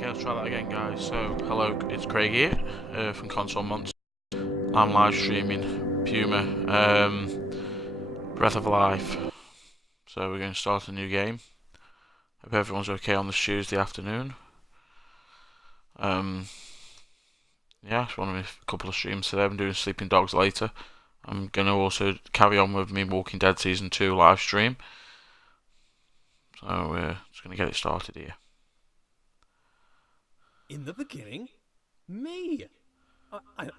Okay, let's try that again, guys. So, hello, it's Craig here from Console Monster. I'm live streaming Pneuma, Breath of Life. So we're going to start a new game. Hope everyone's okay on this Tuesday afternoon. Yeah, it's one of my couple of streams today. I'm doing Sleeping Dogs later. I'm going to also carry on with me Walking Dead Season 2 live stream. So we're just going to get it started here. In the beginning, me.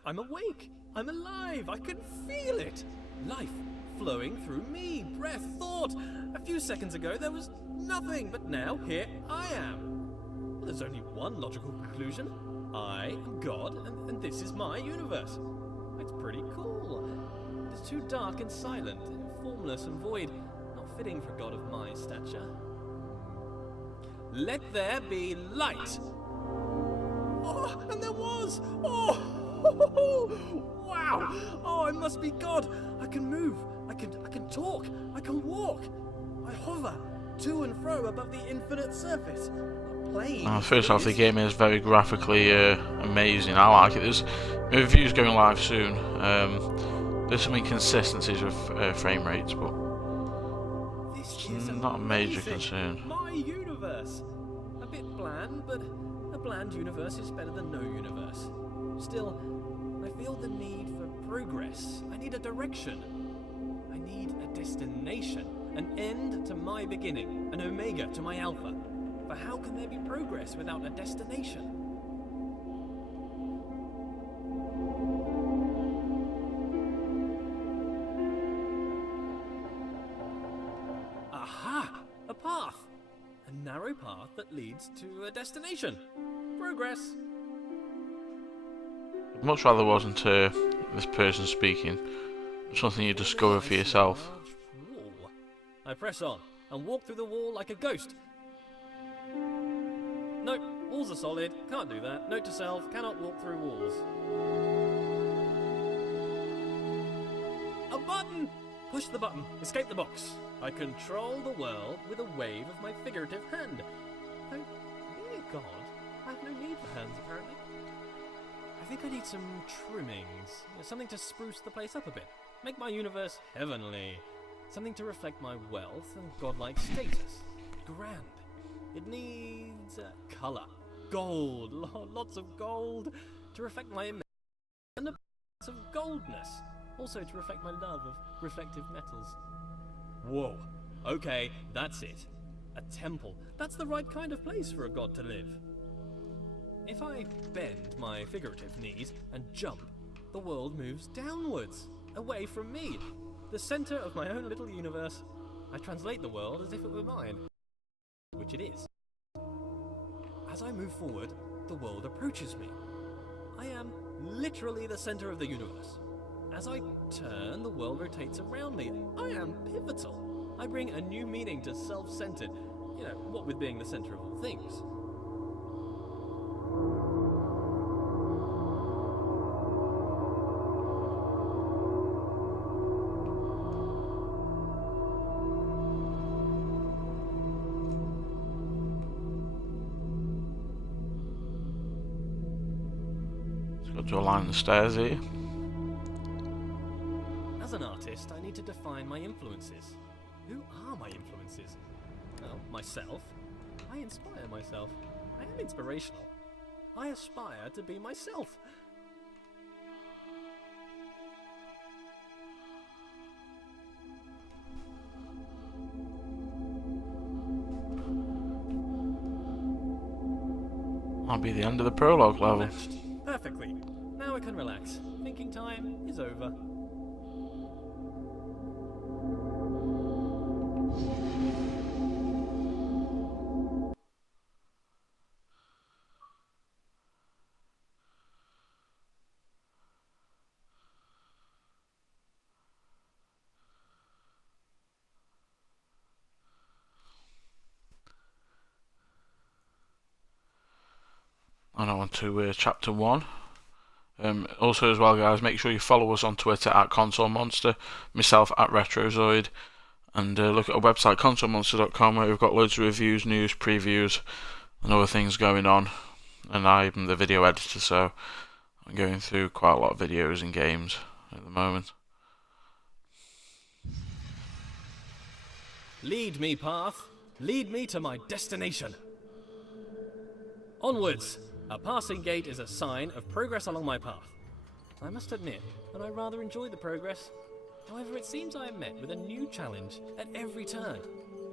I'm awake. I'm alive. I can feel it. Life flowing through me. Breath, thought. A few seconds ago there was nothing, but now here I am. Well, there's only one logical conclusion. I am God, and this is my universe. It's pretty cool. It's too dark and silent, formless and void, not fitting for a god of my stature. Let there be light. Oh, and there was! Oh! Wow! Oh, I must be God! I can move, I can talk, I can walk. I hover to and fro above the infinite surface. First off, the game is very graphically amazing. I like it. There's reviews going live soon. There's some inconsistencies with frame rates, but it's not a major concern. My universe! A bit bland, but a bland universe is better than no universe. Still, I feel the need for progress. I need a direction. I need a destination. An end to my beginning. An omega to my alpha. But how can there be progress without a destination? Aha! A path! A narrow path that leads to a destination. Progress. I'd much rather wasn't this person speaking. Something you discover for yourself. I press on and walk through the wall like a ghost. Nope, walls are solid. Can't do that. Note to self, cannot walk through walls. A button! Push the button. Escape the box. I control the world with a wave of my figurative hand. Though, being a god, I have no need for hands, apparently. I think I need some trimmings. Something to spruce the place up a bit. Make my universe heavenly. Something to reflect my wealth and godlike status. Grand. It needs colour. Gold. Lots of gold. To reflect my image. And a bit of goldness. Also to reflect my love of reflective metals. Whoa. Okay, that's it. A temple. That's the right kind of place for a god to live. If I bend my figurative knees and jump, the world moves downwards, away from me, the centre of my own little universe. I translate the world as if it were mine, which it is. As I move forward, the world approaches me. I am literally the centre of the universe. As I turn, the world rotates around me. I am pivotal. I bring a new meaning to self-centered, what with being the centre of all things. Got to align the stairs here. As an artist, I need to define my influences. Who are my influences? Well, myself. I inspire myself. I am inspirational. I aspire to be myself. That'll be the end of the prologue level. Perfectly. Now I can relax. Thinking time is over. And on to chapter 1. Also as well, guys, make sure you follow us on Twitter at Console Monster, myself at Retrozoid, and look at our website consolemonster.com, where we've got loads of reviews, news, previews and other things going on. and I'm the video editor, so I'm going through quite a lot of videos and games at the moment. Lead me, path. Lead me to my destination. Onwards! A passing gate is a sign of progress along my path. I must admit that I rather enjoy the progress. However, it seems I am met with a new challenge at every turn.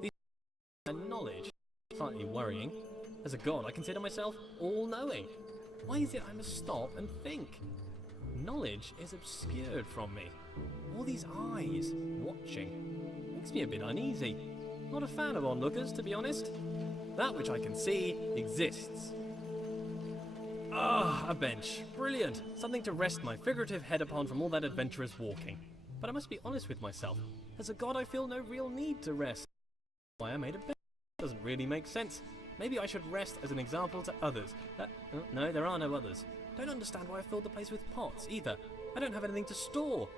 The knowledge is slightly worrying. As a god, I consider myself all-knowing. Why is it I must stop and think? Knowledge is obscured from me. All these eyes watching makes me a bit uneasy. Not a fan of onlookers, to be honest. That which I can see exists. Ah, a bench. Brilliant. Something to rest my figurative head upon from all that adventurous walking. But I must be honest with myself. As a god, I feel no real need to rest. Why I made a bench doesn't really make sense. Maybe I should rest as an example to others. No, there are no others. Don't understand why I filled the place with pots, either. I don't have anything to store.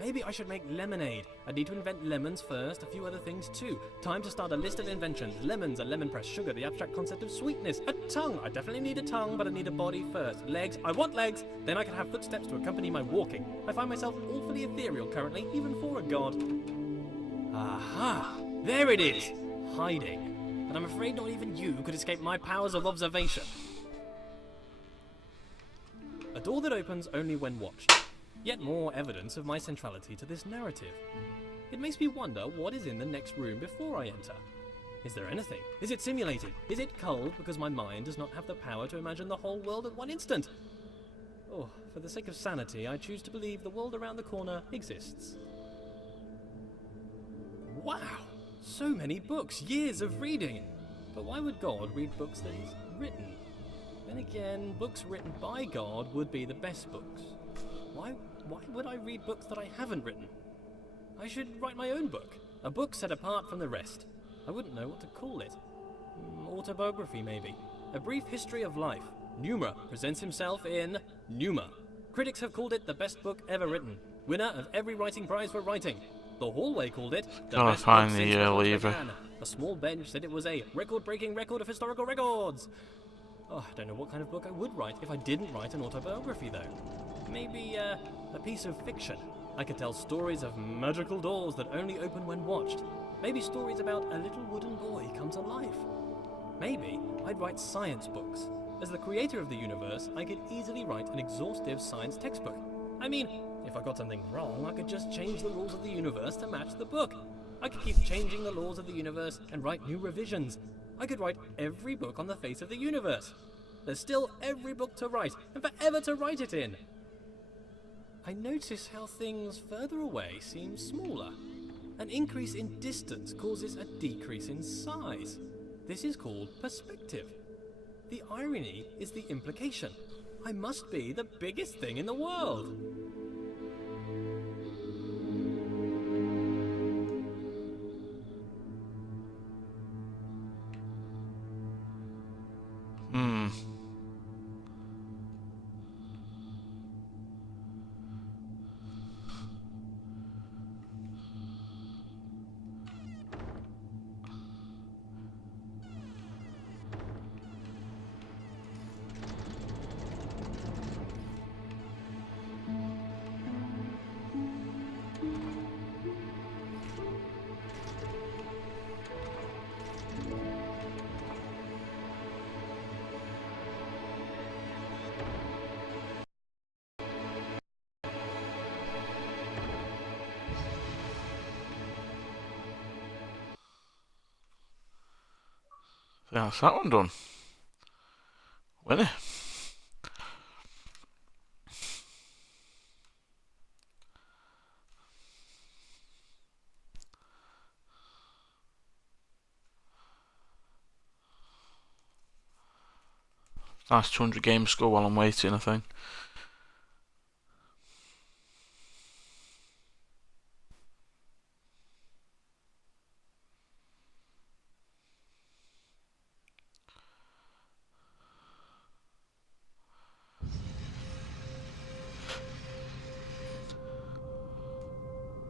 Maybe I should make lemonade. I need to invent lemons first, a few other things too. Time to start a list of inventions. Lemons, a lemon press, sugar, the abstract concept of sweetness. A tongue. I definitely need a tongue, but I need a body first. Legs. I want legs. Then I can have footsteps to accompany my walking. I find myself awfully ethereal currently, even for a god. Aha! There it is! Hiding. But I'm afraid not even you could escape my powers of observation. A door that opens only when watched. Yet more evidence of my centrality to this narrative. It makes me wonder what is in the next room before I enter. Is there anything? Is it simulated? Is it cold because my mind does not have the power to imagine the whole world at one instant? Oh, for the sake of sanity, I choose to believe the world around the corner exists. Wow! So many books, years of reading! But why would God read books that he's written? Then again, books written by God would be the best books. Why would I read books that I haven't written? I should write my own book. A book set apart from the rest. I wouldn't know what to call it. Autobiography, maybe. A brief history of life. Pneuma presents himself in Pneuma. Critics have called it the best book ever written. Winner of every writing prize for writing. The Hallway called it the best book since lever. began. A small bench said it was a record-breaking record of historical records. Oh, I don't know what kind of book I would write if I didn't write an autobiography, though. Maybe a piece of fiction. I could tell stories of magical doors that only open when watched. Maybe stories about a little wooden boy come to life. Maybe I'd write science books. As the creator of the universe, I could easily write an exhaustive science textbook. I mean, if I got something wrong, I could just change the rules of the universe to match the book. I could keep changing the laws of the universe and write new revisions. I could write every book on the face of the universe. There's still every book to write, and forever to write it in. I notice how things further away seem smaller. An increase in distance causes a decrease in size. This is called perspective. The irony is the implication. I must be the biggest thing in the world. Yeah, that's that one done. Winner. Nice 200 game score while I'm waiting, I think.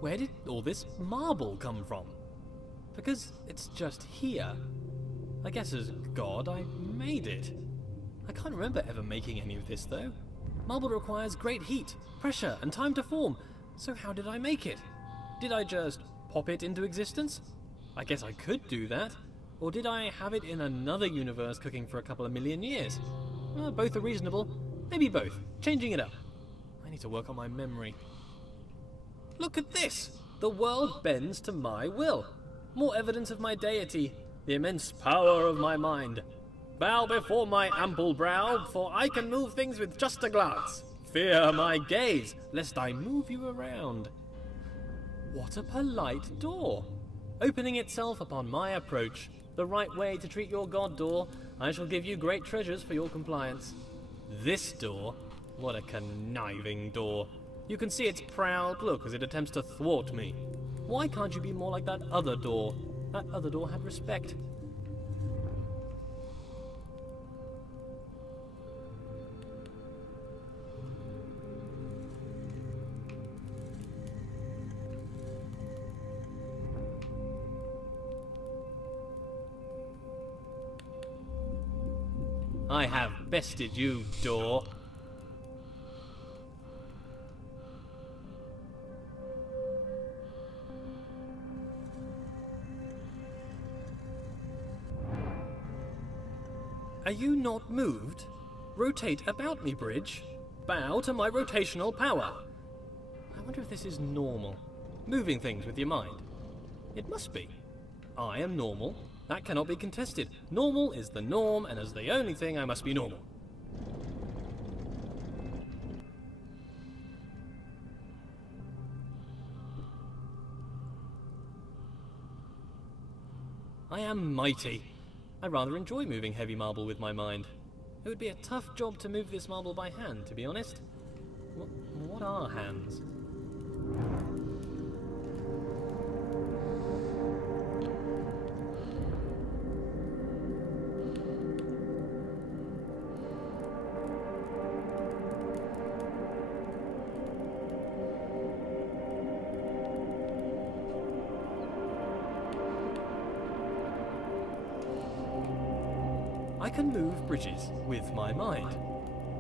Where did all this marble come from? Because it's just here. I guess as God, I made it. I can't remember ever making any of this, though. Marble requires great heat, pressure, and time to form, so how did I make it? Did I just pop it into existence? I guess I could do that. Or did I have it in another universe cooking for a couple of million years? Both are reasonable. Maybe both. Changing it up. I need to work on my memory. Look at this! The world bends to my will. More evidence of my deity, the immense power of my mind. Bow before my ample brow, for I can move things with just a glance. Fear my gaze, lest I move you around. What a polite door! Opening itself upon my approach. The right way to treat your god, door. I shall give you great treasures for your compliance. This door? What a conniving door. You can see its proud look as it attempts to thwart me. Why can't you be more like that other door? That other door had respect. I have bested you, door. Are you not moved? Rotate about me, bridge. Bow to my rotational power. I wonder if this is normal. Moving things with your mind. It must be. I am normal. That cannot be contested. Normal is the norm, and as the only thing, I must be normal. I am mighty. I rather enjoy moving heavy marble with my mind. It would be a tough job to move this marble by hand, to be honest. What are hands? I can move bridges with my mind.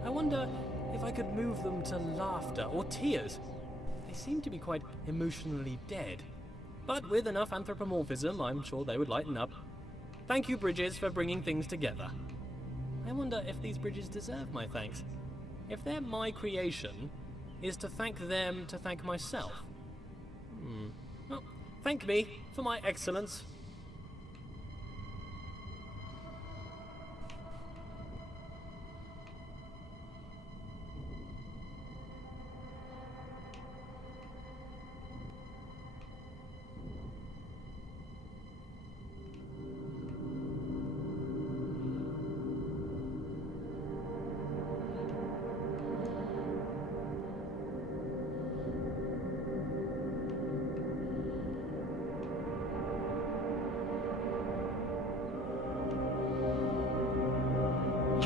I wonder if I could move them to laughter or tears. They seem to be quite emotionally dead. But with enough anthropomorphism, I'm sure they would lighten up. Thank you, bridges, for bringing things together. I wonder if these bridges deserve my thanks. If they're my creation, is to thank them to thank myself? Well, thank me for my excellence.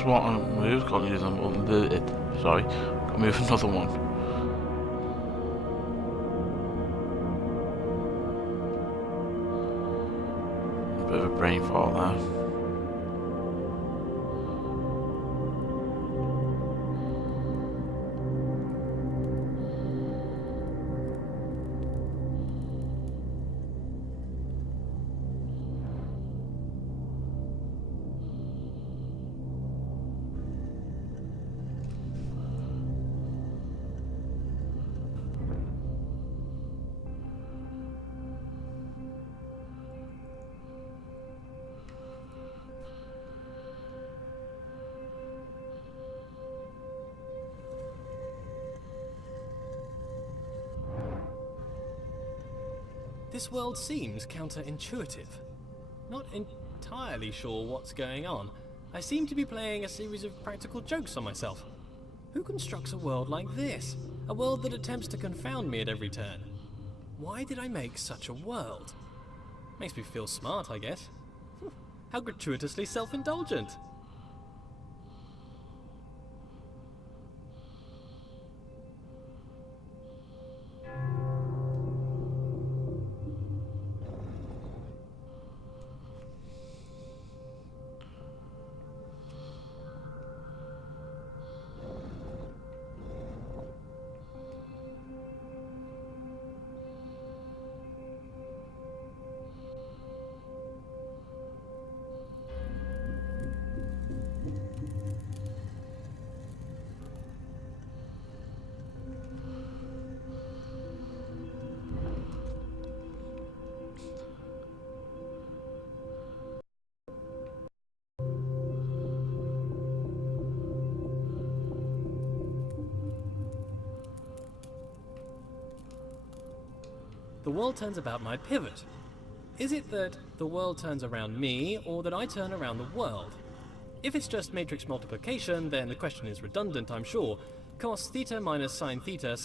What move? Can't use them. Sorry, can't move another one. Bit of a brain fart there. This world seems counterintuitive. Not entirely sure what's going on. I seem to be playing a series of practical jokes on myself. Who constructs a world like this? A world that attempts to confound me at every turn. Why did I make such a world? Makes me feel smart, I guess. How gratuitously self-indulgent. The world turns about my pivot. Is it that the world turns around me, or that I turn around the world? If it's just matrix multiplication, then the question is redundant, I'm sure. Cos theta minus sine theta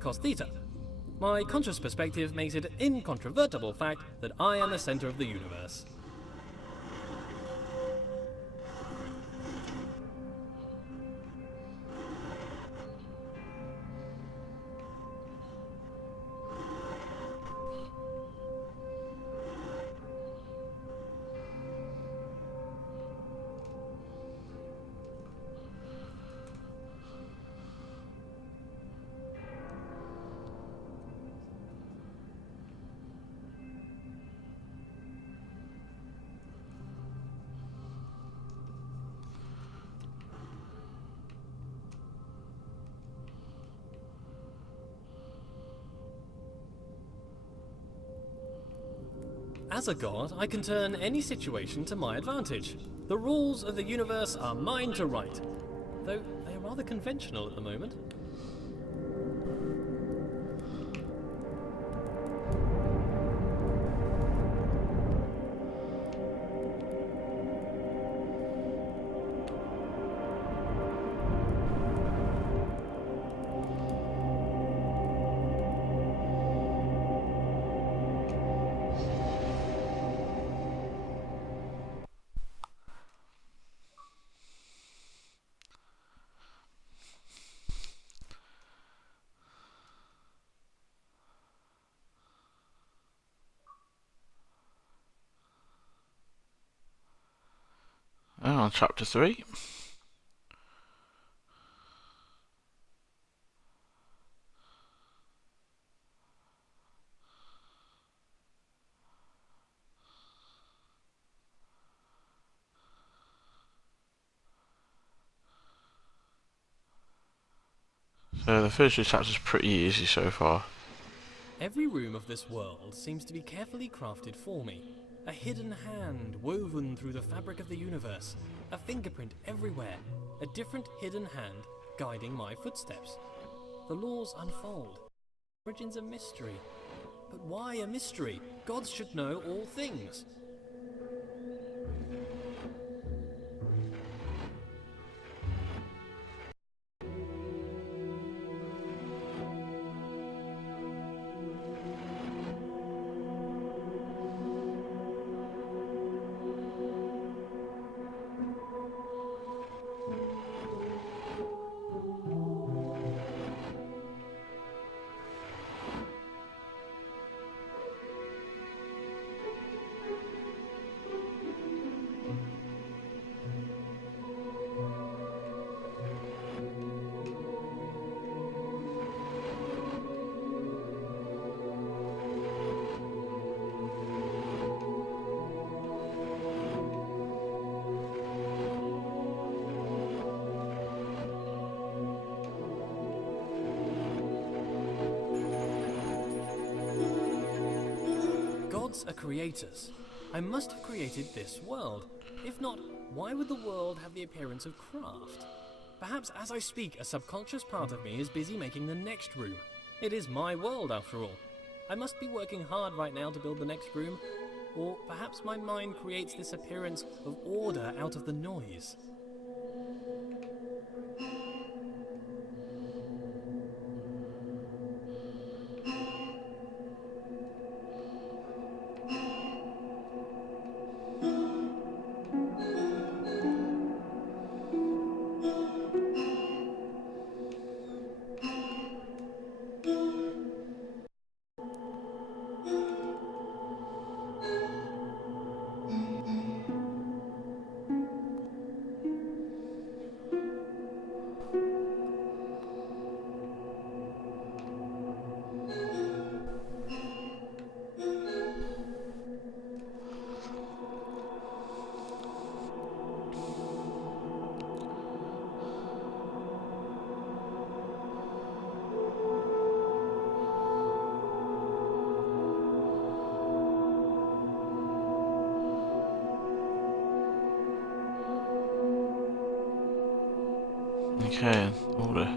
cos theta. My conscious perspective makes it an incontrovertible fact that I am the center of the universe. As a god, I can turn any situation to my advantage. The rules of the universe are mine to write, though they are rather conventional at the moment. On chapter 3. So the first 2 chapters are pretty easy so far. Every room of this world seems to be carefully crafted for me. A hidden hand woven through the fabric of the universe. A fingerprint everywhere. A different hidden hand guiding my footsteps. The laws unfold. Origin's a mystery. But why a mystery? Gods should know all things. Are creators. I must have created this world. If not, why would the world have the appearance of craft? Perhaps as I speak, a subconscious part of me is busy making the next room. It is my world after all. I must be working hard right now to build the next room, or perhaps my mind creates this appearance of order out of the noise. Okay, order.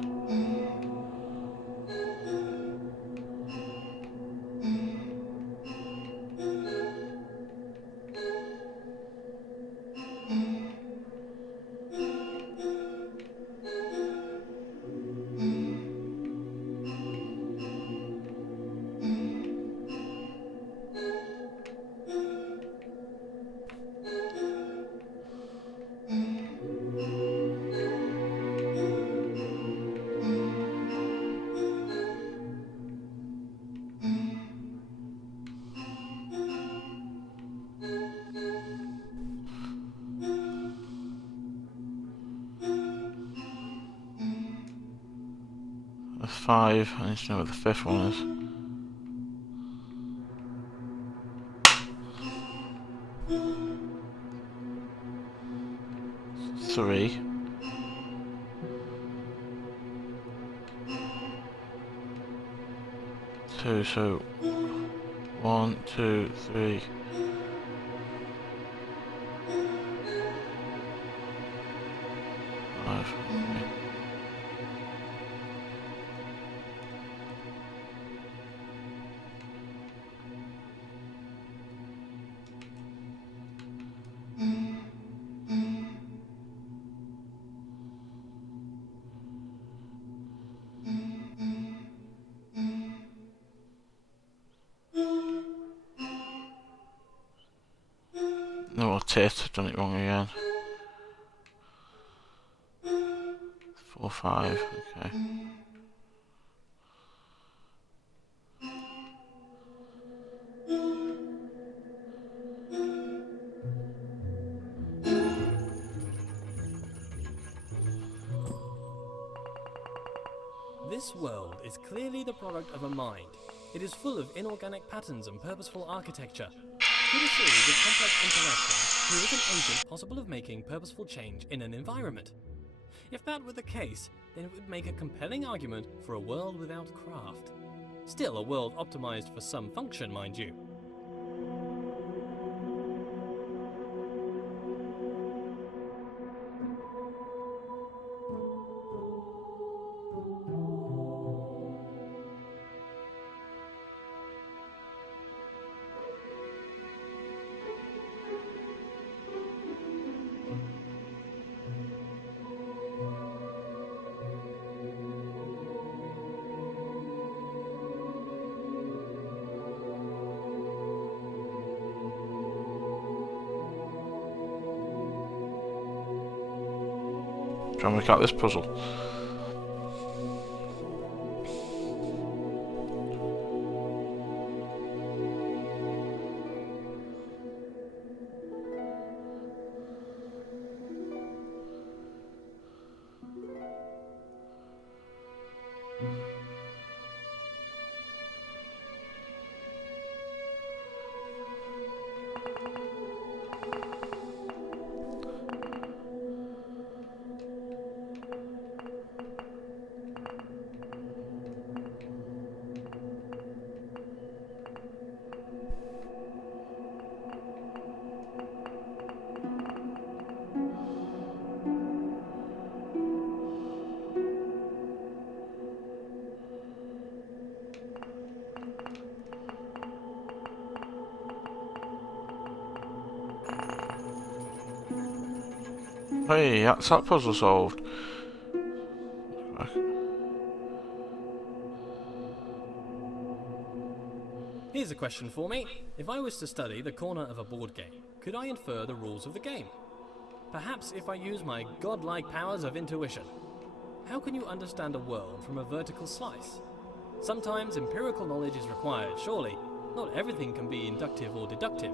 5. I need to know what the 5th one is. 3. 2, so 1, 2, 3. No, tit, I've done it wrong again. 4, 5, okay. This world is clearly the product of a mind. It is full of inorganic patterns and purposeful architecture. Through a series of complex interactions, here is an agent possible of making purposeful change in an environment. If that were the case, then it would make a compelling argument for a world without craft. Still a world optimized for some function, mind you. Try and work out this puzzle. Hey, that's that puzzle solved. Here's a question for me. If I was to study the corner of a board game, could I infer the rules of the game? Perhaps if I use my godlike powers of intuition. How can you understand a world from a vertical slice? Sometimes empirical knowledge is required, surely. Not everything can be inductive or deductive.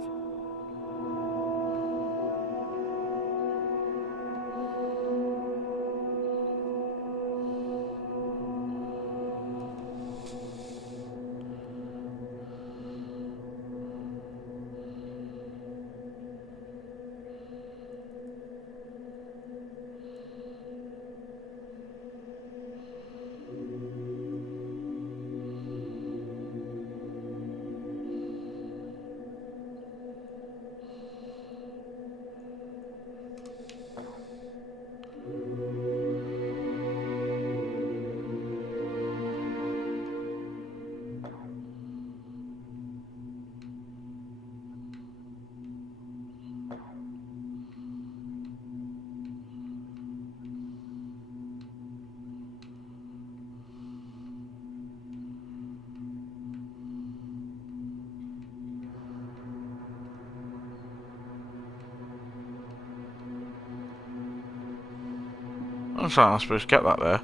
I'm sorry, I'm supposed to get that there.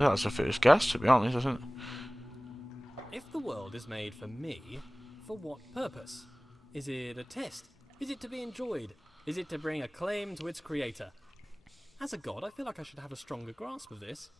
That's the first guess, to be honest, isn't it? If the world is made for me, for what purpose? Is it a test? Is it to be enjoyed? Is it to bring acclaim to its creator? As a god, I feel like I should have a stronger grasp of this.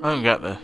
I don't get this.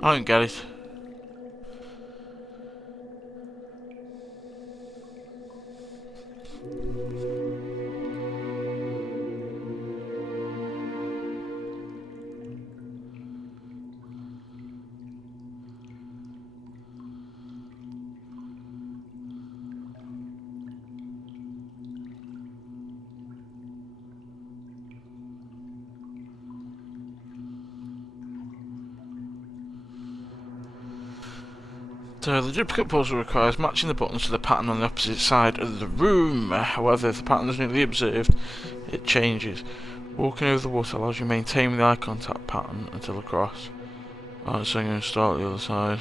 I don't get it. So the duplicate puzzle requires matching the buttons to the pattern on the opposite side of the room. However, if the pattern is newly observed, it changes. Walking over the water allows you to maintain the eye contact pattern until across. Alright, so I'm going to start at the other side.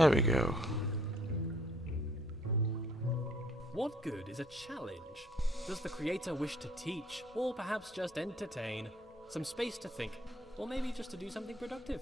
There we go. What good is a challenge? Does the creator wish to teach, or perhaps just entertain? Some space to think, or maybe just to do something productive?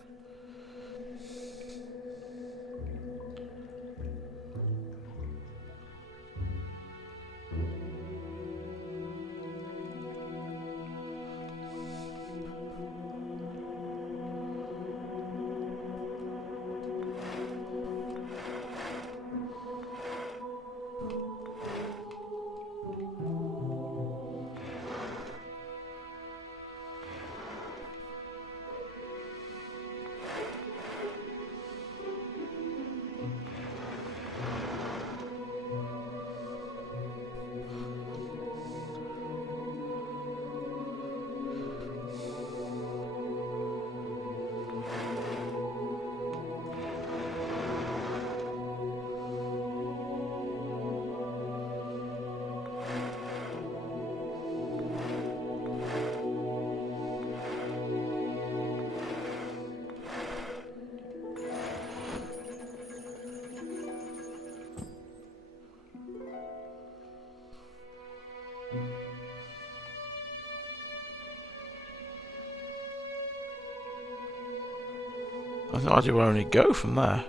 I have no idea where I only go from there.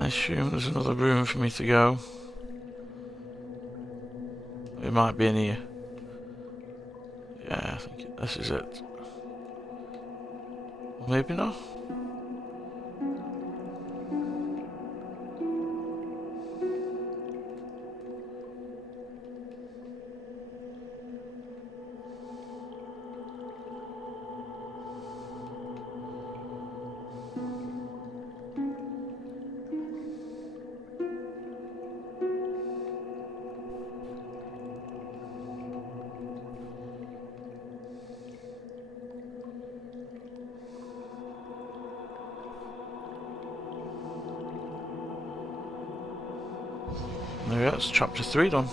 I assume there's another room for me to go. It might be in here. Yeah, I think this is it. Maybe not. There we go, that's chapter 3 done.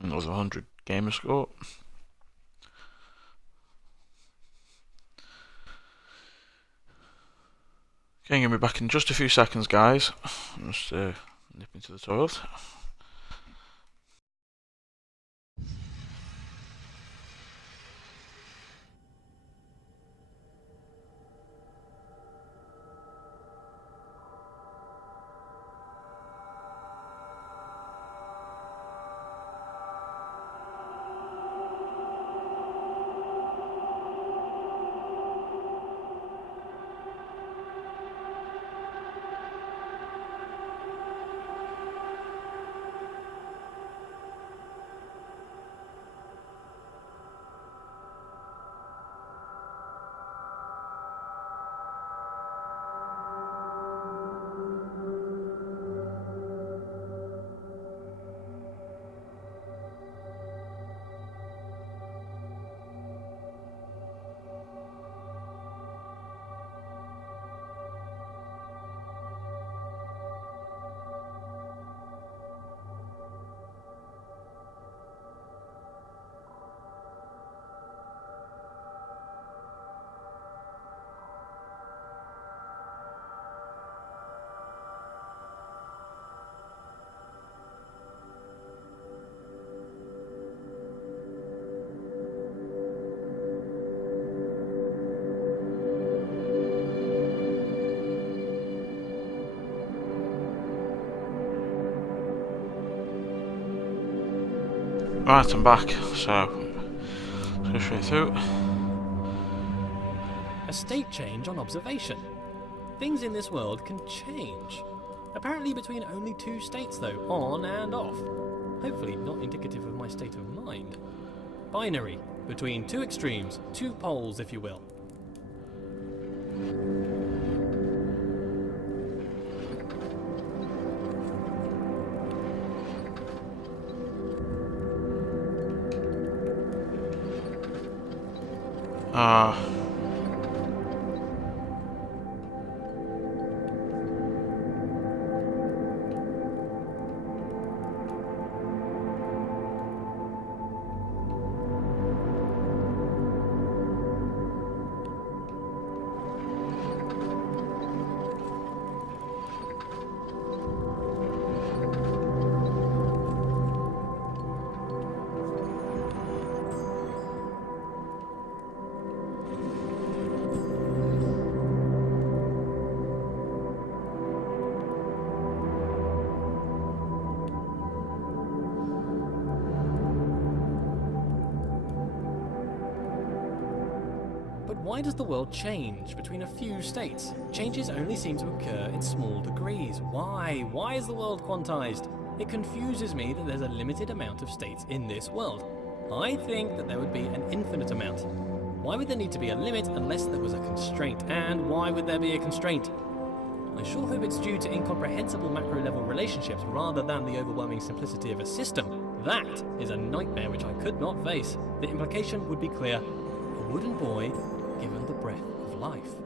And that was 100 gamer score. Okay, I'm going to be back in just a few seconds, guys. I'm just nipping to the toilet. Right, I'm back, so let's go straight through. A state change on observation. Things in this world can change. Apparently between only 2 states though, on and off. Hopefully not indicative of my state of mind. Binary, between 2 extremes, 2 poles if you will. Why does the world change between a few states? Changes only seem to occur in small degrees. Why? Why is the world quantized? It confuses me that there's a limited amount of states in this world. I think that there would be an infinite amount. Why would there need to be a limit unless there was a constraint? And why would there be a constraint? I sure hope it's due to incomprehensible macro-level relationships rather than the overwhelming simplicity of a system. That is a nightmare which I could not face. The implication would be clear. A wooden boy given the breath of life.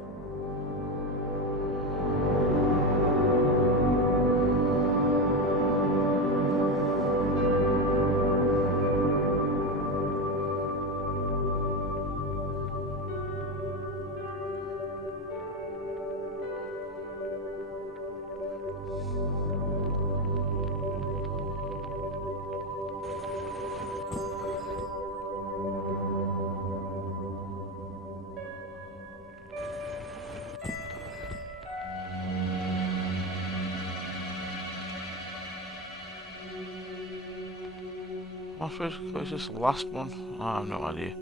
Is this the last one? I have no idea.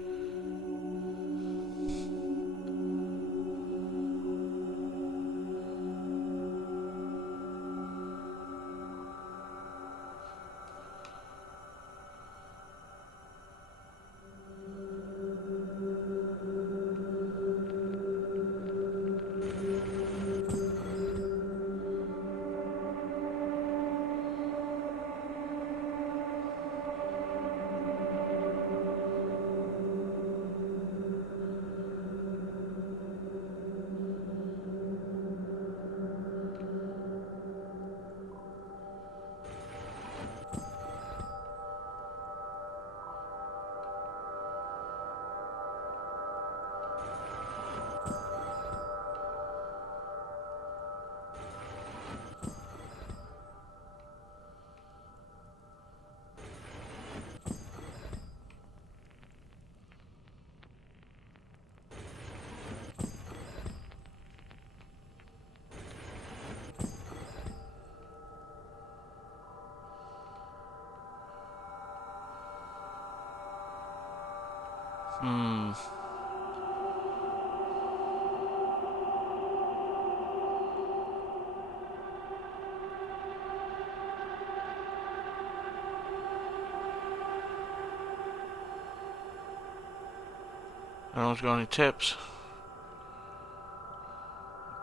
Anyone's got any tips?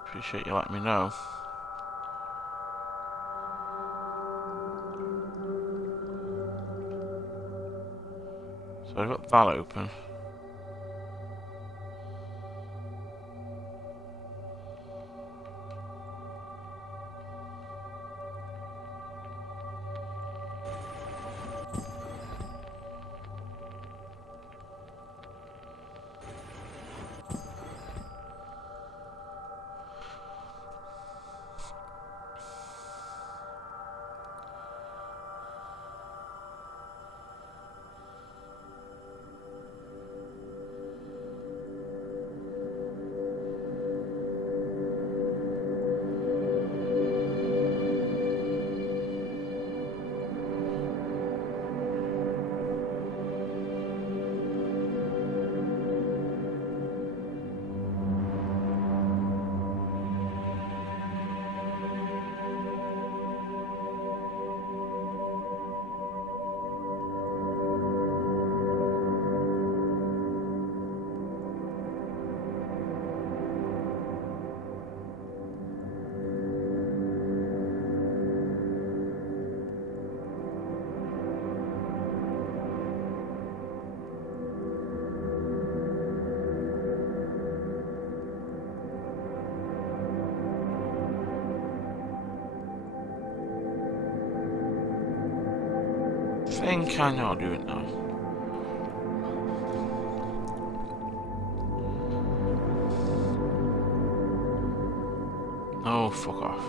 Appreciate you letting me know. So I've got that open. I think I know how to do it now. Oh, fuck off.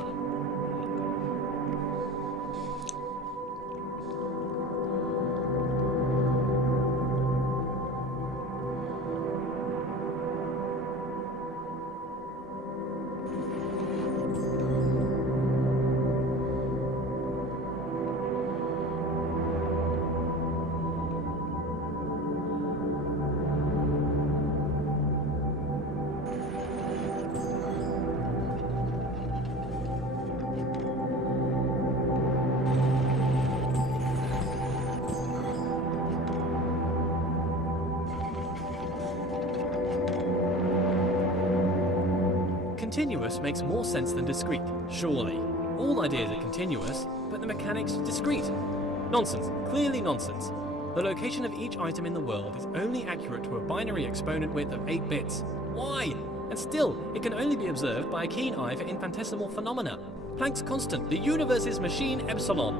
Continuous makes more sense than discrete, surely. All ideas are continuous, but the mechanics discrete. Nonsense, clearly nonsense. The location of each item in the world is only accurate to a binary exponent width of 8 bits. Why? And still, it can only be observed by a keen eye for infinitesimal phenomena. Planck's constant, the universe's machine epsilon.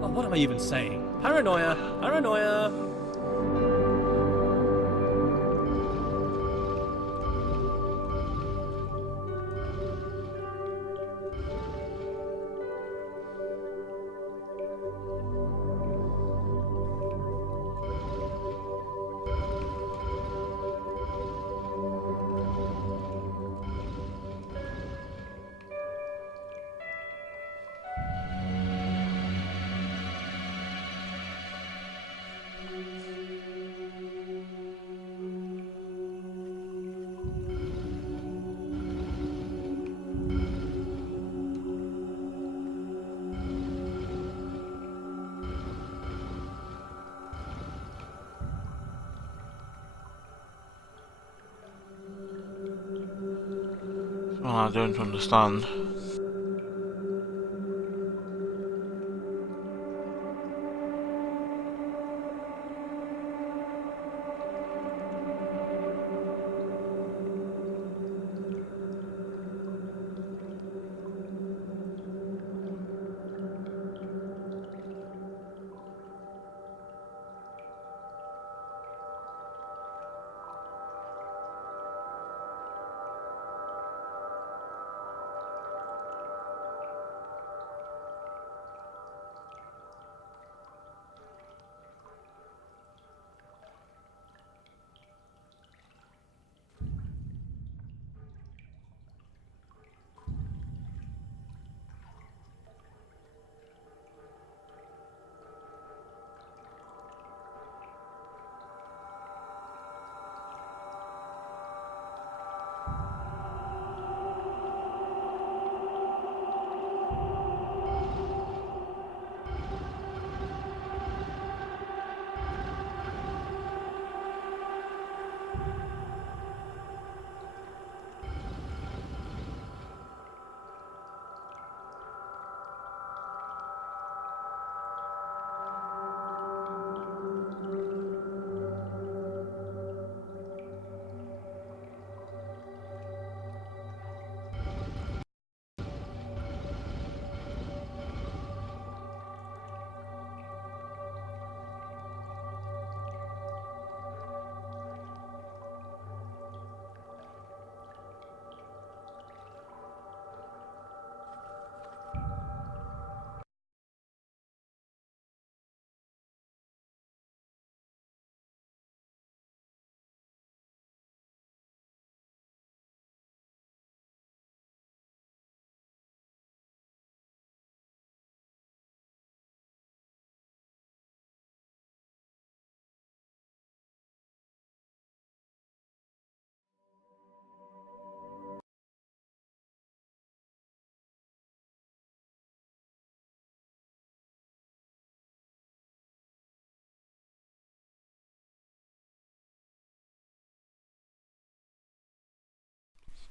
Oh, what am I even saying? Paranoia, paranoia. Well, I don't understand.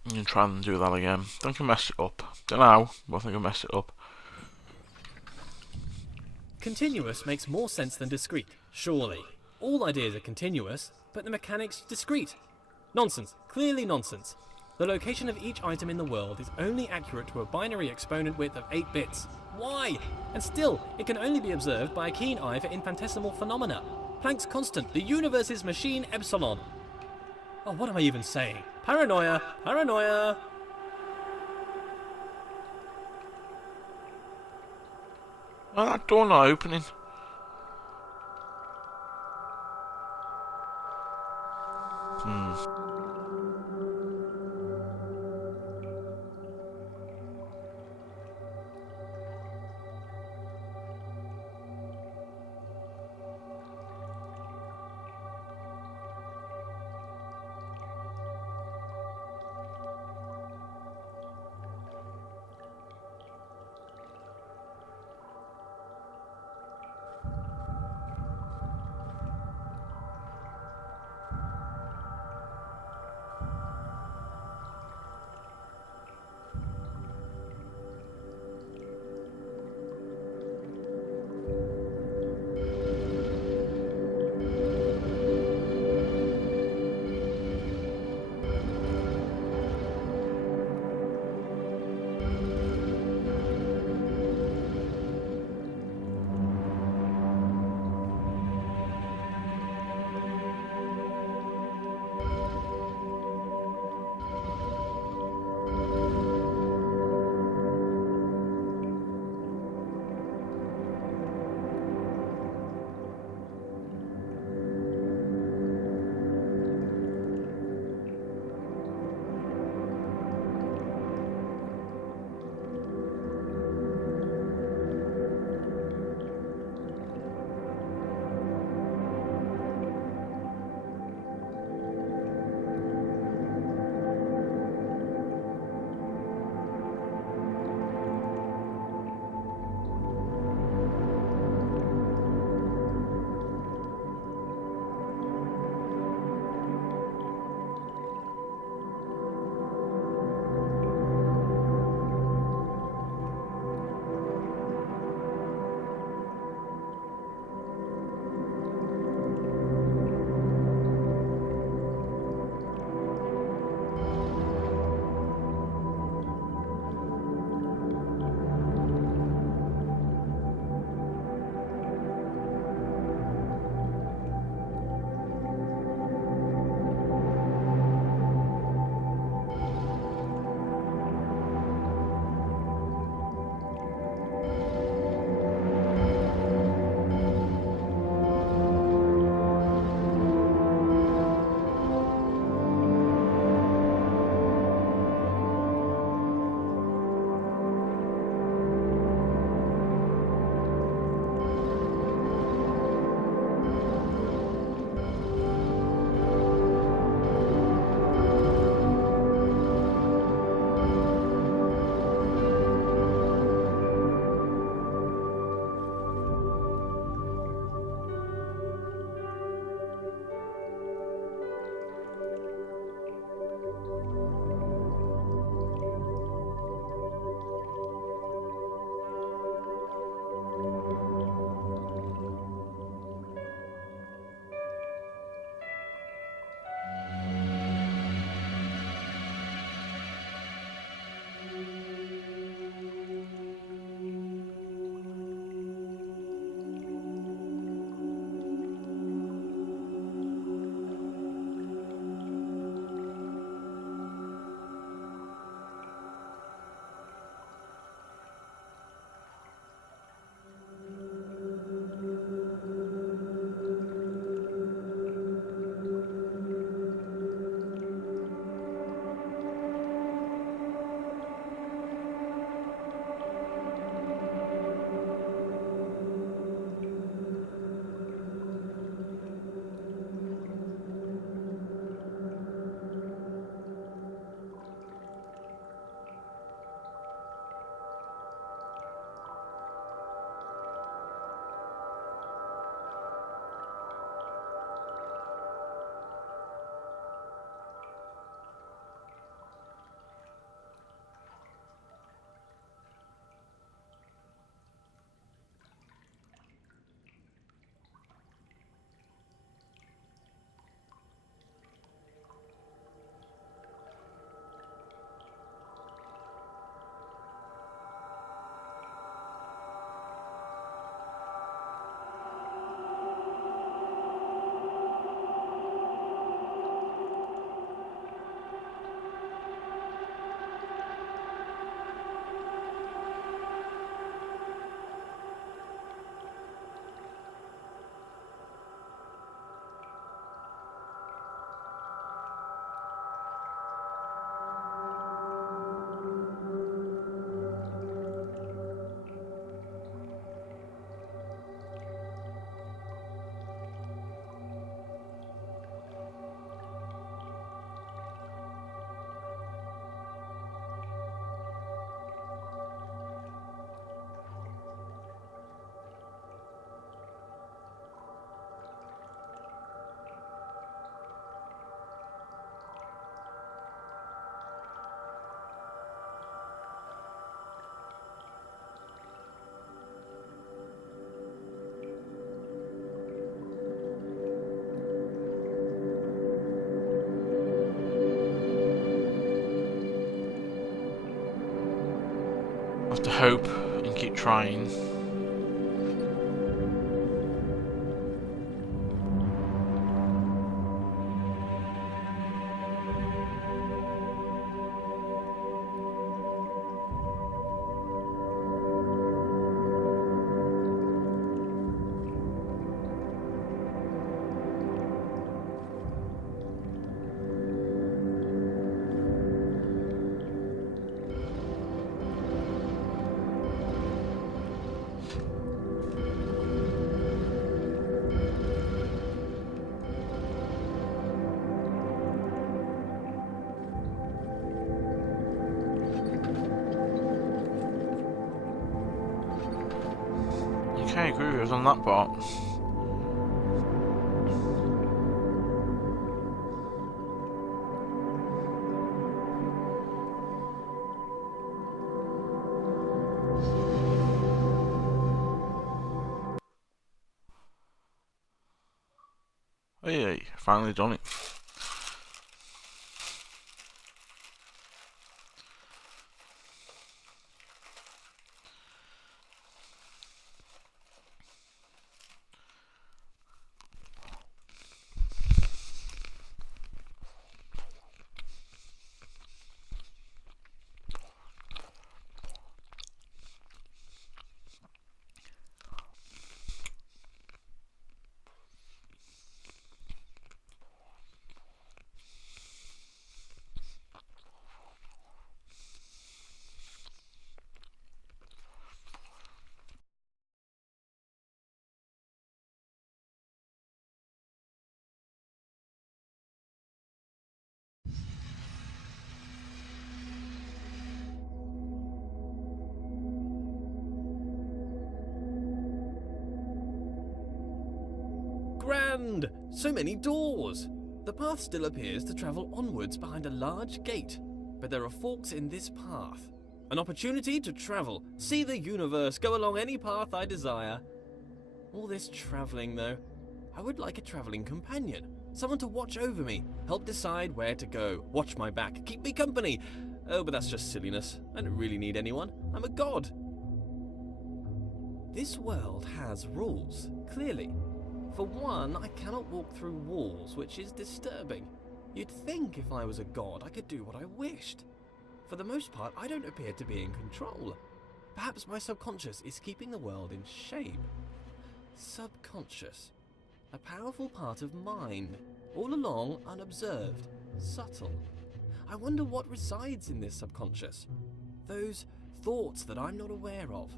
I'm gonna try and do that again. I think I messed it up. Don't know, but I think I messed it up. Continuous makes more sense than discrete, surely. All ideas are continuous, but the mechanics discrete. Nonsense, clearly nonsense. The location of each item in the world is only accurate to a binary exponent width of 8 bits. Why? And still, it can only be observed by a keen eye for infinitesimal phenomena. Planck's constant, the universe's machine epsilon. Oh, what am I even saying? Paranoia, paranoia. Well, that door not opening. have to hope and keep trying. Okay, groovy, I was on that part. Hey, finally done it. Grand! So many doors! The path still appears to travel onwards behind a large gate, but there are forks in this path. An opportunity to travel, see the universe, go along any path I desire. All this travelling, though. I would like a travelling companion. Someone to watch over me, help decide where to go, watch my back, keep me company. Oh, but that's just silliness. I don't really need anyone. I'm a god. This world has rules, clearly. For one, I cannot walk through walls, which is disturbing. You'd think if I was a god, I could do what I wished. For the most part, I don't appear to be in control. Perhaps my subconscious is keeping the world in shape. Subconscious. A powerful part of mind, all along unobserved, subtle. I wonder what resides in this subconscious. Those thoughts that I'm not aware of.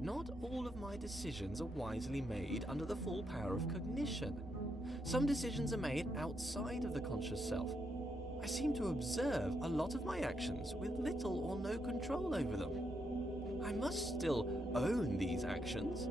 Not all of my decisions are wisely made under the full power of cognition. Some decisions are made outside of the conscious self. I seem to observe a lot of my actions with little or no control over them. I must still own these actions.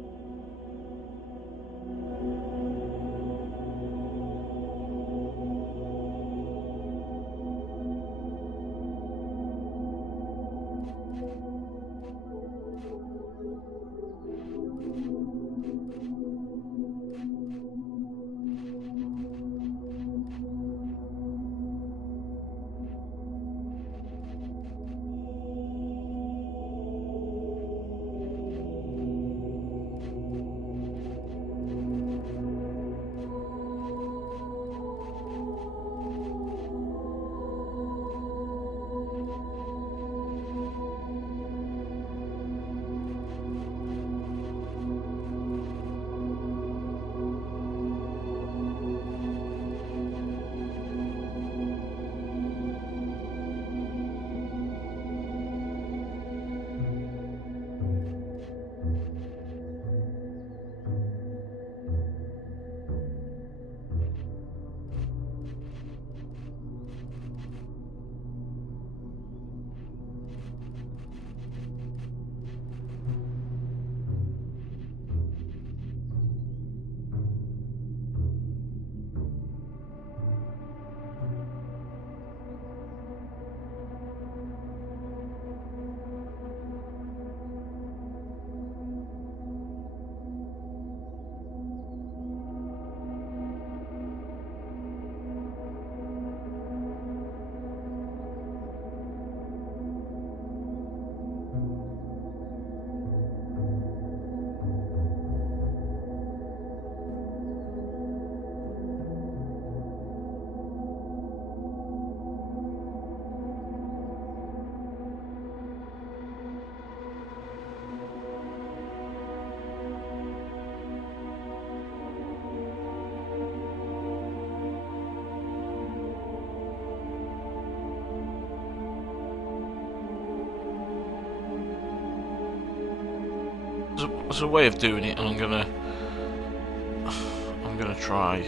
there's a way of doing it, and I'm gonna try.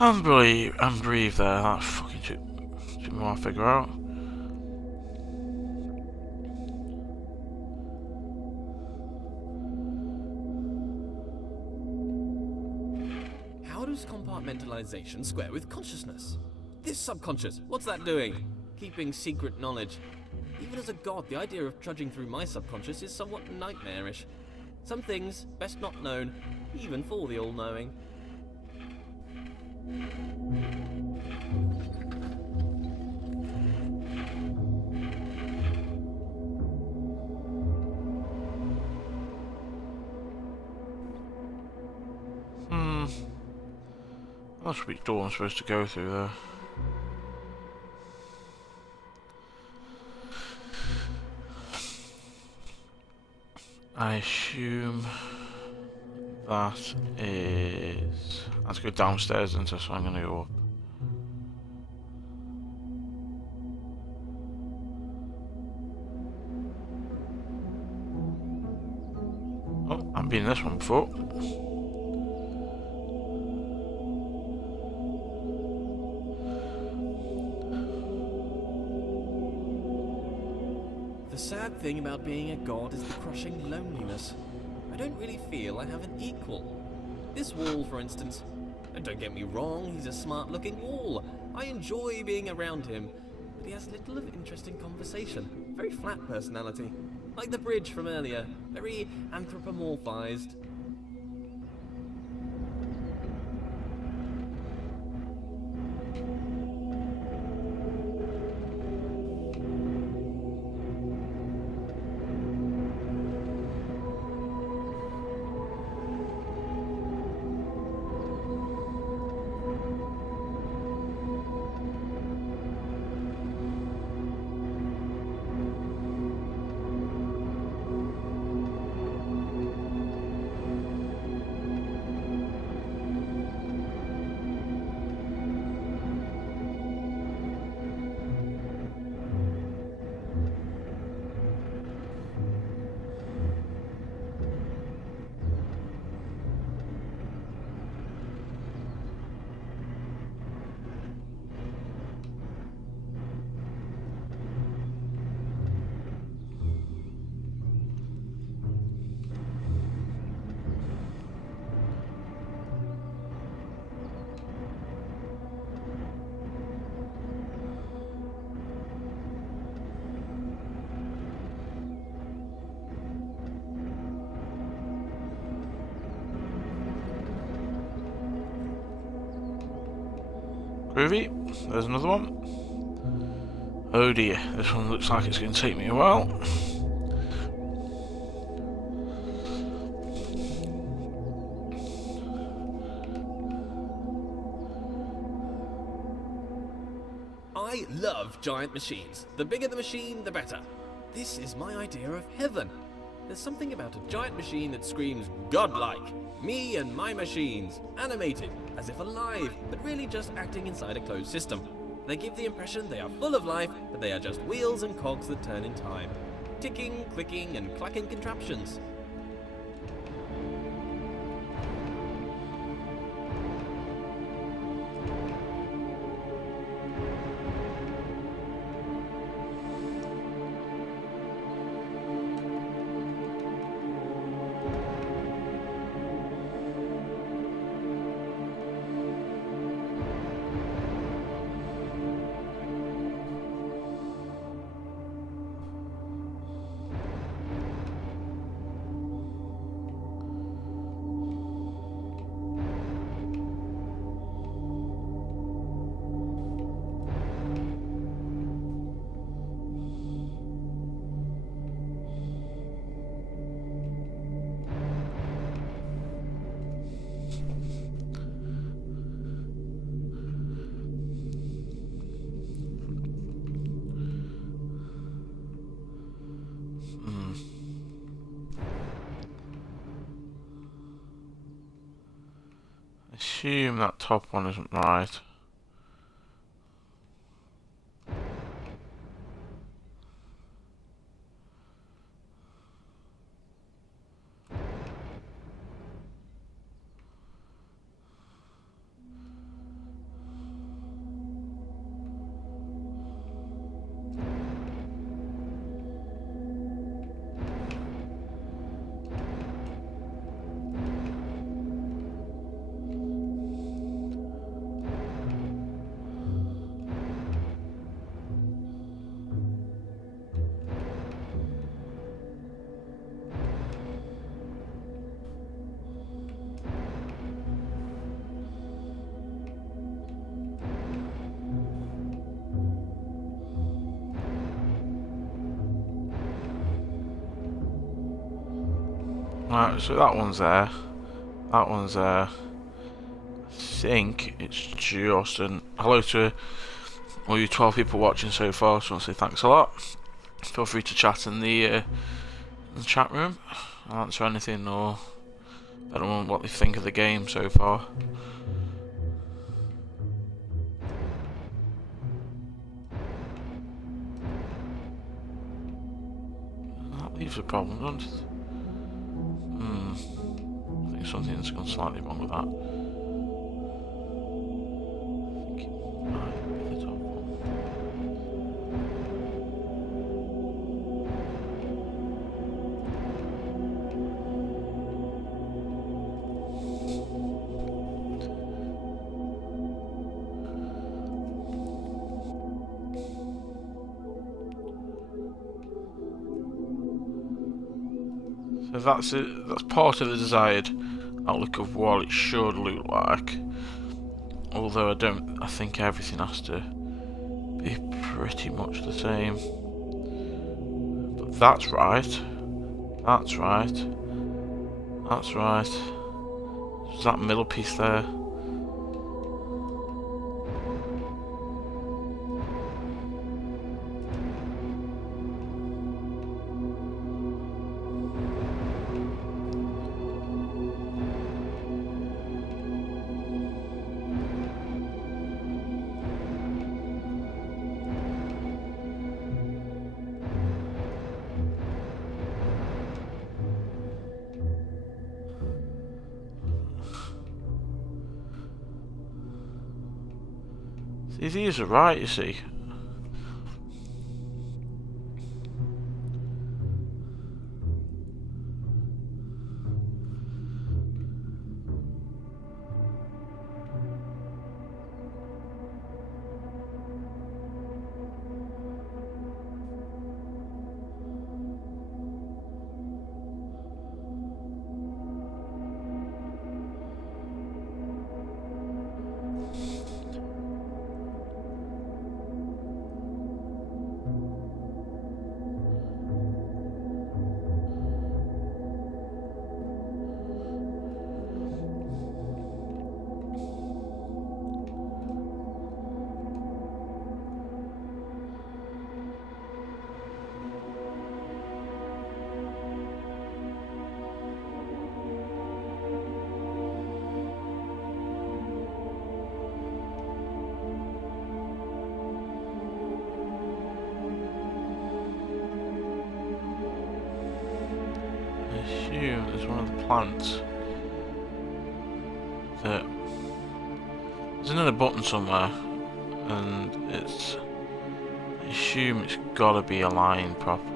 And breathe there. That fucking took me a while to figure out. How does compartmentalization square with consciousness? This subconscious, what's that doing? Keeping secret knowledge. Even as a god, the idea of trudging through my subconscious is somewhat nightmarish. Some things best not known, even for the all-knowing. That's which door I'm supposed to go through there. I assume that is... I have to go downstairs into, so I'm gonna go up. Oh, I've been in this one before. The sad thing about being a god is the crushing loneliness. I don't really feel I have an equal. This wall, for instance. And don't get me wrong, he's a smart-looking wall. I enjoy being around him, but he has little of interesting conversation. Very flat personality. Like the bridge from earlier. Very anthropomorphized. Groovy. There's another one. Oh dear, this one looks like it's going to take me a while. I love giant machines. The bigger the machine, the better. This is my idea of heaven. There's something about a giant machine that screams godlike. Me and my machines, animated, as if alive, but really just acting inside a closed system. They give the impression they are full of life, but they are just wheels and cogs that turn in time. Ticking, clicking, and clacking contraptions. Assume that top one isn't right. Right, so that one's there. That one's there. I think it's just an hello to all you 12 people watching so far, so I want to say thanks a lot. Feel free to chat in the chat room. I'll answer anything or I don't know what they think of the game so far. That leaves a problem, doesn't it? I think something's gone slightly wrong with that. I think it might be the top one. So that's it. That's part of the desired outlook of what it should look like. Although I think everything has to be pretty much the same. But that's right. That's right. That's right. There's that middle piece there. These are right, you see. there's one of the plants that there's another button somewhere, and it's, I assume it's gotta be aligned properly.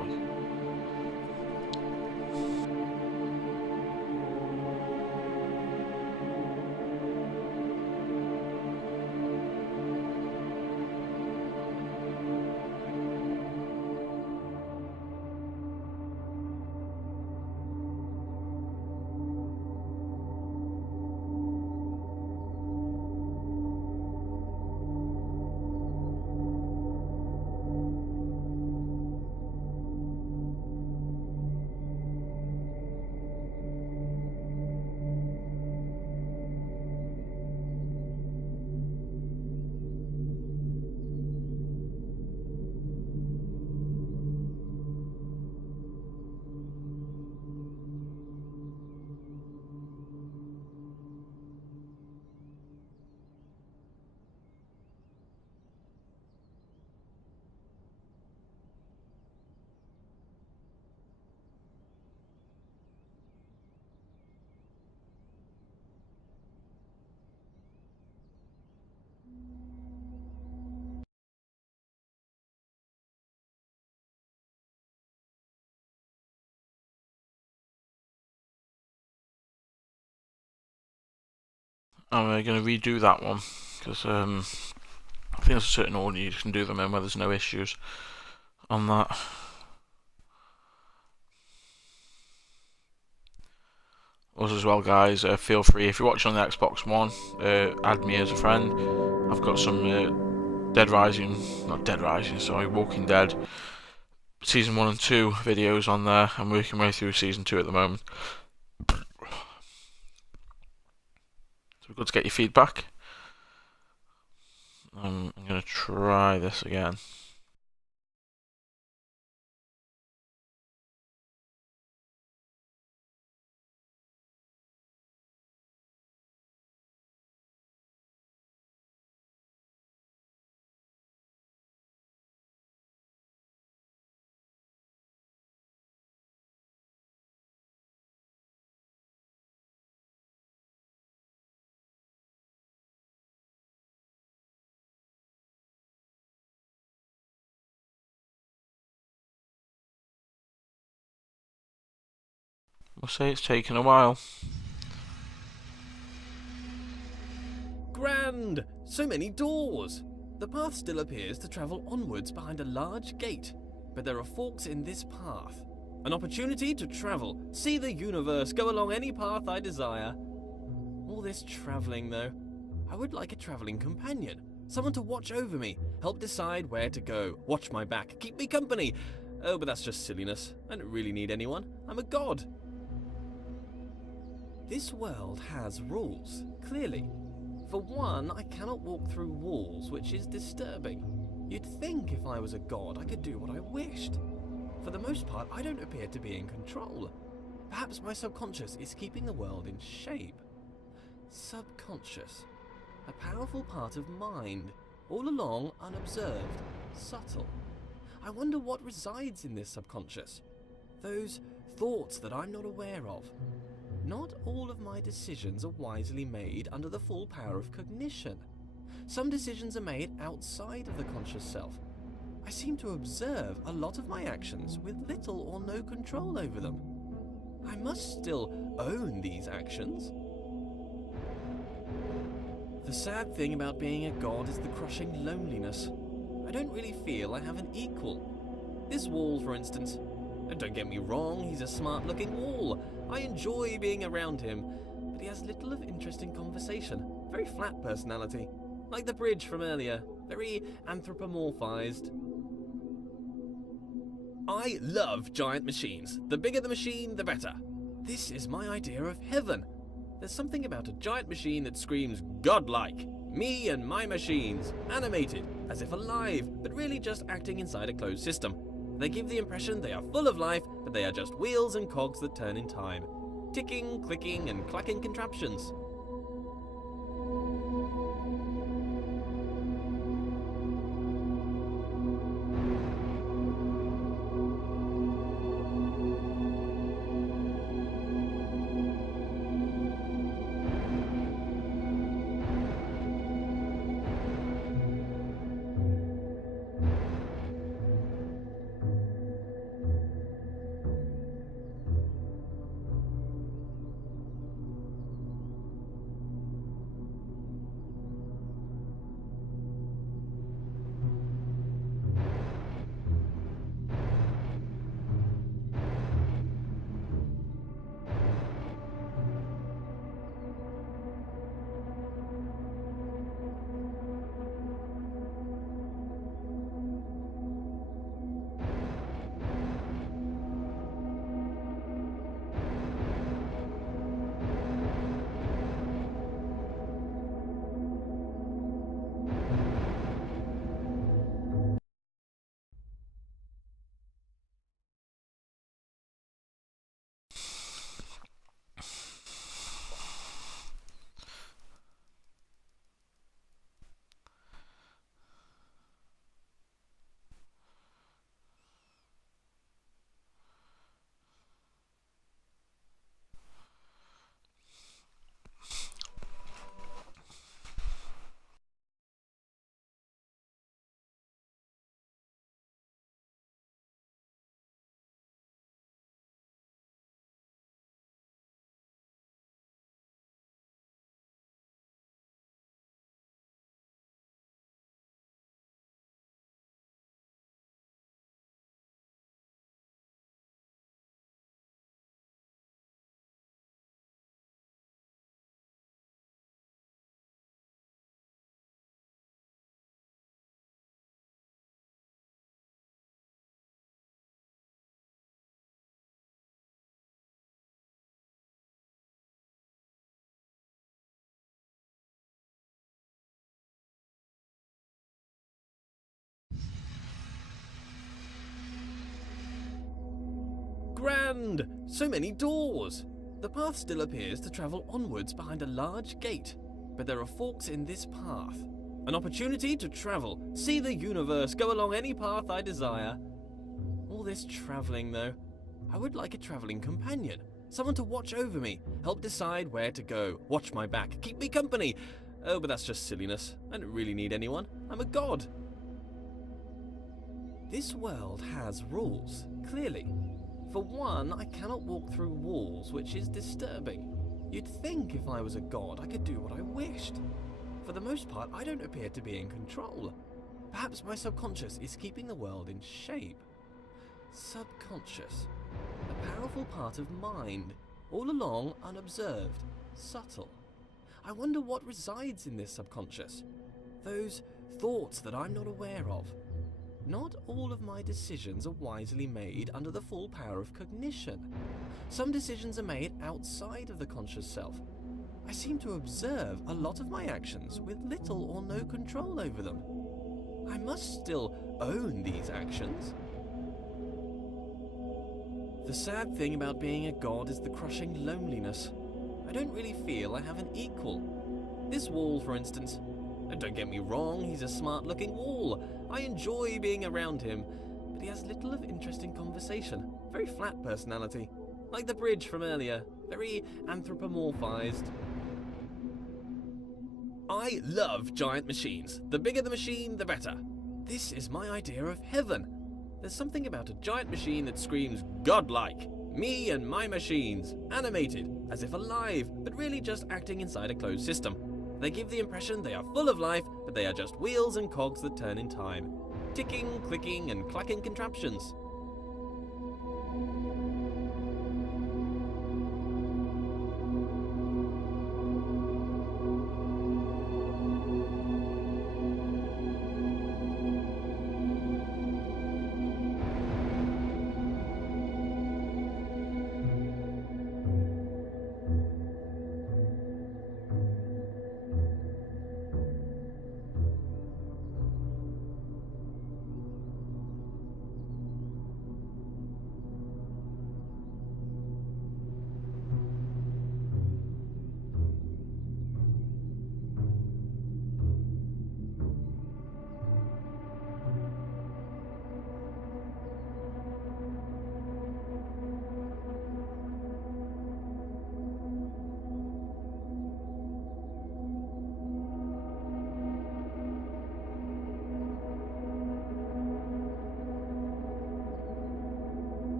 And we're going to redo that one, because I think there's a certain order you can do them in where there's no issues on that. Us as well, guys, feel free, if you're watching on the Xbox One, add me as a friend. I've got some Walking Dead Season 1 and 2 videos on there. I'm working my way through Season 2 at the moment. So good to get your feedback. I'm going to try this again. We'll say it's taken a while. Grand! So many doors! The path still appears to travel onwards behind a large gate, but there are forks in this path. An opportunity to travel, see the universe, go along any path I desire. All this travelling, though. I would like a travelling companion. Someone to watch over me, help decide where to go, watch my back, keep me company. Oh, but that's just silliness. I don't really need anyone. I'm a god. This world has rules, clearly. For one, I cannot walk through walls, which is disturbing. You'd think if I was a god, I could do what I wished. For the most part, I don't appear to be in control. Perhaps my subconscious is keeping the world in shape. Subconscious. A powerful part of mind, all along unobserved, subtle. I wonder what resides in this subconscious. Those thoughts that I'm not aware of. Not all of my decisions are wisely made under the full power of cognition. Some decisions are made outside of the conscious self. I seem to observe a lot of my actions with little or no control over them. I must still own these actions. The sad thing about being a god is the crushing loneliness. I don't really feel I have an equal. This wall, for instance. Don't get me wrong, he's a smart-looking wall. I enjoy being around him, but he has little of interest in conversation. Very flat personality. Like the bridge from earlier. Very anthropomorphized. I love giant machines. The bigger the machine, the better. This is my idea of heaven. There's something about a giant machine that screams godlike. Me and my machines, animated, as if alive, but really just acting inside a closed system. They give the impression they are full of life, but they are just wheels and cogs that turn in time. Ticking, clicking, and clacking contraptions. And so many doors! The path still appears to travel onwards behind a large gate, but there are forks in this path. An opportunity to travel, see the universe, go along any path I desire. All this travelling, though. I would like a travelling companion. Someone to watch over me, help decide where to go, watch my back, keep me company. Oh, but that's just silliness. I don't really need anyone. I'm a god. This world has rules, clearly. For one, I cannot walk through walls, which is disturbing. You'd think if I was a god, I could do what I wished. For the most part, I don't appear to be in control. Perhaps my subconscious is keeping the world in shape. Subconscious. A powerful part of mind, all along unobserved, subtle. I wonder what resides in this subconscious. Those thoughts that I'm not aware of. Not all of my decisions are wisely made under the full power of cognition. Some decisions are made outside of the conscious self. I seem to observe a lot of my actions with little or no control over them. I must still own these actions. The sad thing about being a god is the crushing loneliness. I don't really feel I have an equal. This wall, for instance. And don't get me wrong, he's a smart-looking wall. I enjoy being around him, but he has little of interesting conversation. Very flat personality. Like the bridge from earlier. Very anthropomorphized. I love giant machines. The bigger the machine, the better. This is my idea of heaven. There's something about a giant machine that screams godlike. Me and my machines. Animated, as if alive, but really just acting inside a closed system. They give the impression they are full of life, but they are just wheels and cogs that turn in time. Ticking, clicking, and clacking contraptions.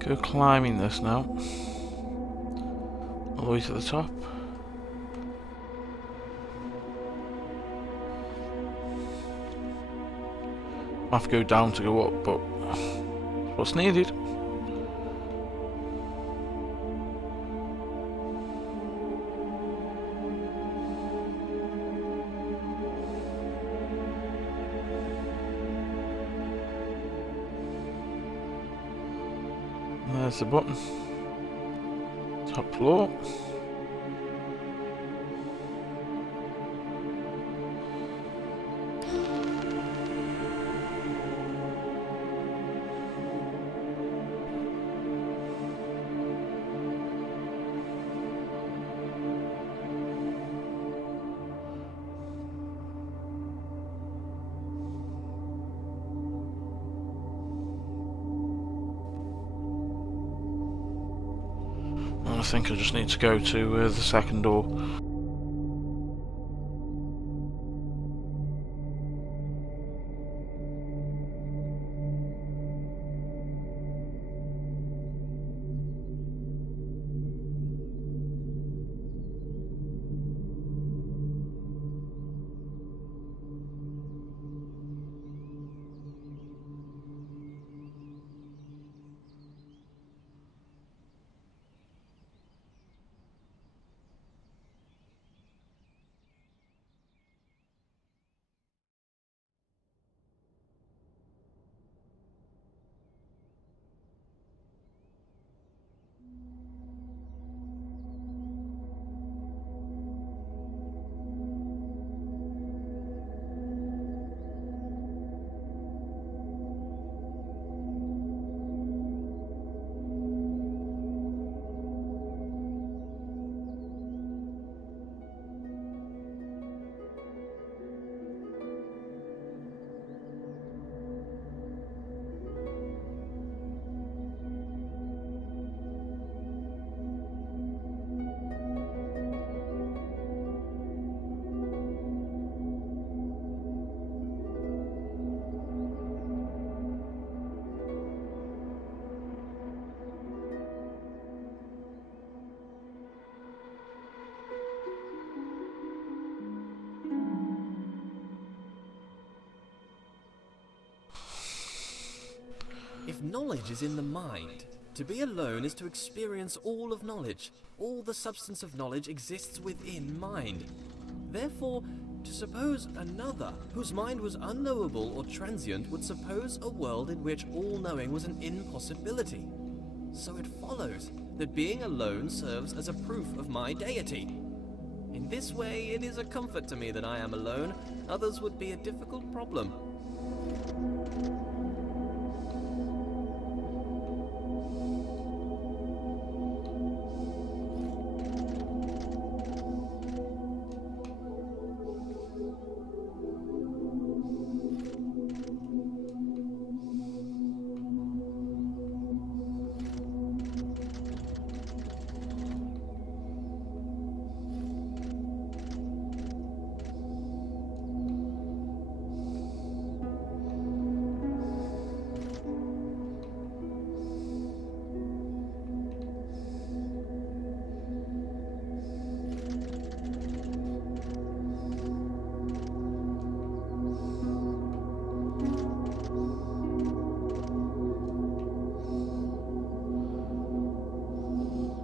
Go climbing this now. All the way to the top. I have to go down to go up, but what's needed. There's the button. Top floor. I think I just need to go to the second door. If knowledge is in the mind, to be alone is to experience all of knowledge. All the substance of knowledge exists within mind. Therefore, to suppose another, whose mind was unknowable or transient, would suppose a world in which all knowing was an impossibility. So it follows that being alone serves as a proof of my deity. In this way, it is a comfort to me that I am alone. Others would be a difficult problem.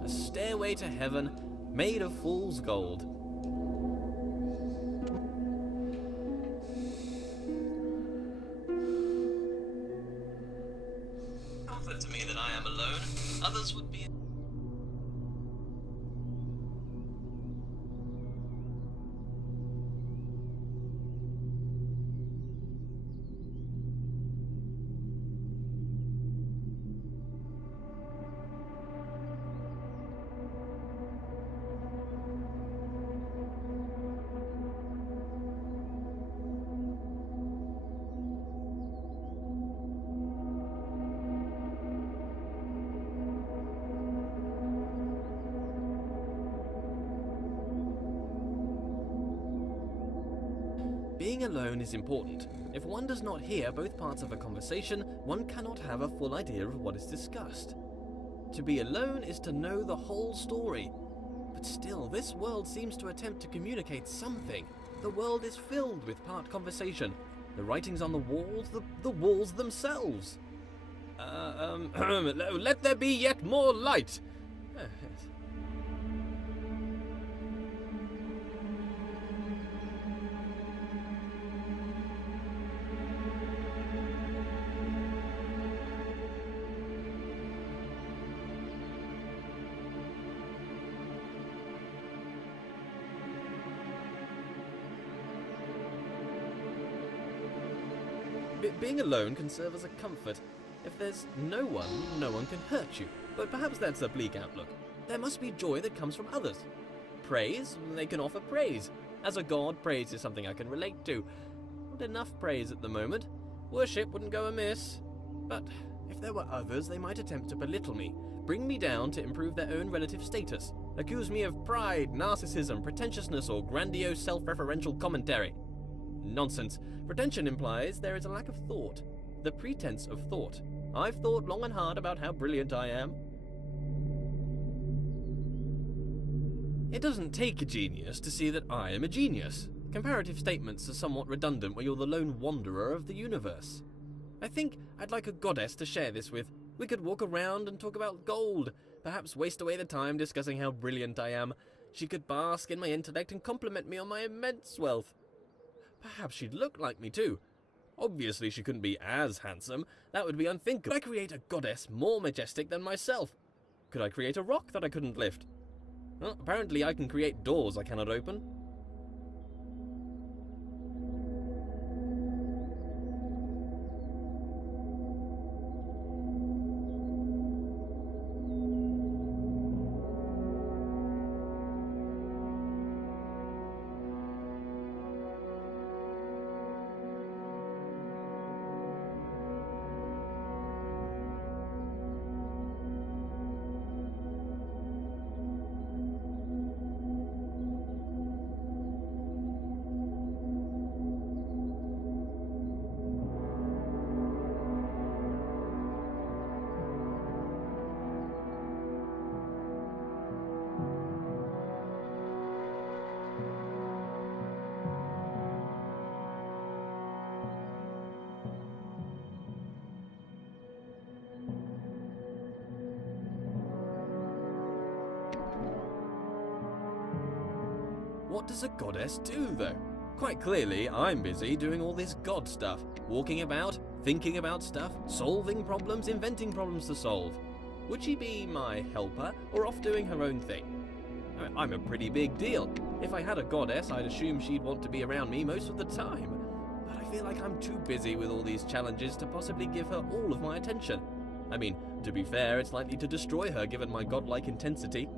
Stairway to heaven, made of fool's gold. Comfort to me that I am alone. Others would be. Being alone is important. If one does not hear both parts of a conversation, one cannot have a full idea of what is discussed. To be alone is to know the whole story. But still, this world seems to attempt to communicate something. The world is filled with part conversation. The writings on the walls themselves. Let there be yet more light. Being alone can serve as a comfort. If there's no one can hurt you. But perhaps that's a bleak outlook. There must be joy that comes from others. Praise, they can offer praise. As a god, praise is something I can relate to. Not enough praise at the moment. Worship wouldn't go amiss. But if there were others, they might attempt to belittle me, bring me down to improve their own relative status, accuse me of pride, narcissism, pretentiousness, or grandiose self-referential commentary. Nonsense. Pretension implies there is a lack of thought. The pretense of thought. I've thought long and hard about how brilliant I am. It doesn't take a genius to see that I am a genius. Comparative statements are somewhat redundant when you're the lone wanderer of the universe. I think I'd like a goddess to share this with. We could walk around and talk about gold, perhaps waste away the time discussing how brilliant I am. She could bask in my intellect and compliment me on my immense wealth. Perhaps she'd look like me too. Obviously she couldn't be as handsome. That would be unthinkable. Could I create a goddess more majestic than myself? Could I create a rock that I couldn't lift? Well, apparently I can create doors I cannot open. What does a goddess do, though? Quite clearly, I'm busy doing all this god stuff, walking about, thinking about stuff, solving problems, inventing problems to solve. Would she be my helper, or off doing her own thing? I'm a pretty big deal. If I had a goddess, I'd assume she'd want to be around me most of the time. But I feel like I'm too busy with all these challenges to possibly give her all of my attention. I mean, to be fair, it's likely to destroy her given my godlike intensity.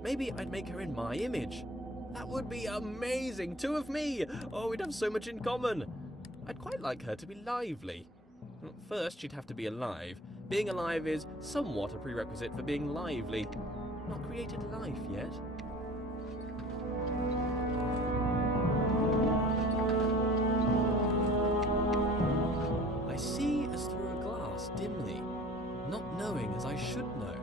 Maybe I'd make her in my image. That would be amazing! 2 of me! Oh, we'd have so much in common! I'd quite like her to be lively. First, she'd have to be alive. Being alive is somewhat a prerequisite for being lively. Not created life yet. I see as through a glass dimly, not knowing as I should know.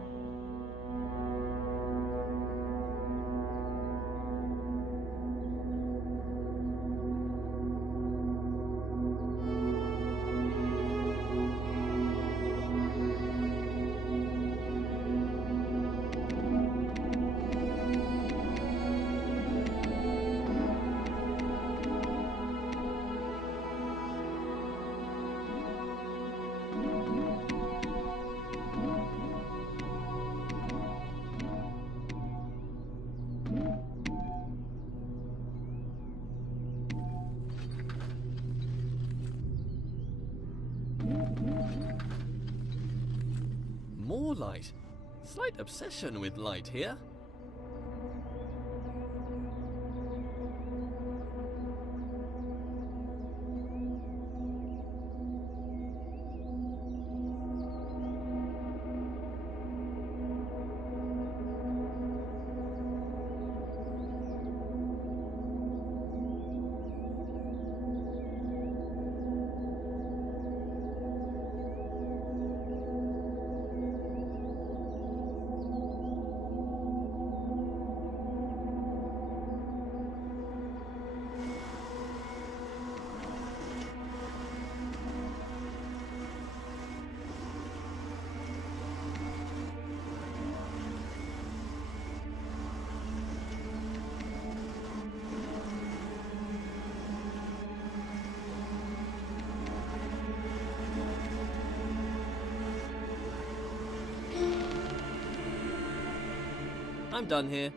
More light. Slight obsession with light here. I'm done here.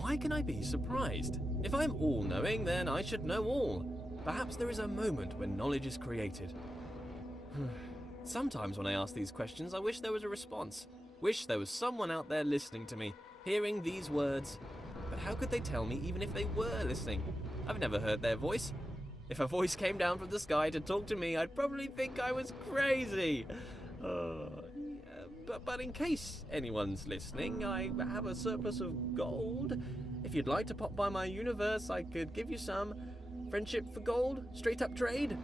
Why can I be surprised? If I'm all-knowing, then I should know all. Perhaps there is a moment when knowledge is created. Sometimes when I ask these questions, I wish there was a response. Wish there was someone out there listening to me, hearing these words. But how could they tell me even if they were listening? I've never heard their voice. If a voice came down from the sky to talk to me, I'd probably think I was crazy. But in case anyone's listening, I have a surplus of gold. If you'd like to pop by my universe, I could give you some. Friendship for gold? Straight up trade?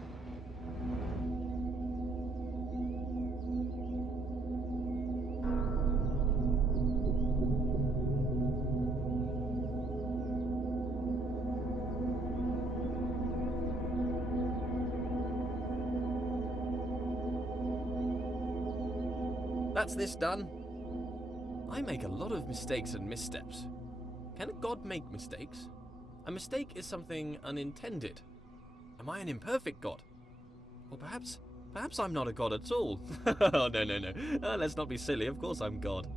That's this done. I make a lot of mistakes and missteps. Can a god make mistakes? A mistake is something unintended. Am I an imperfect god? Or perhaps I'm not a god at all. Oh, no. Let's not be silly. Of course I'm god.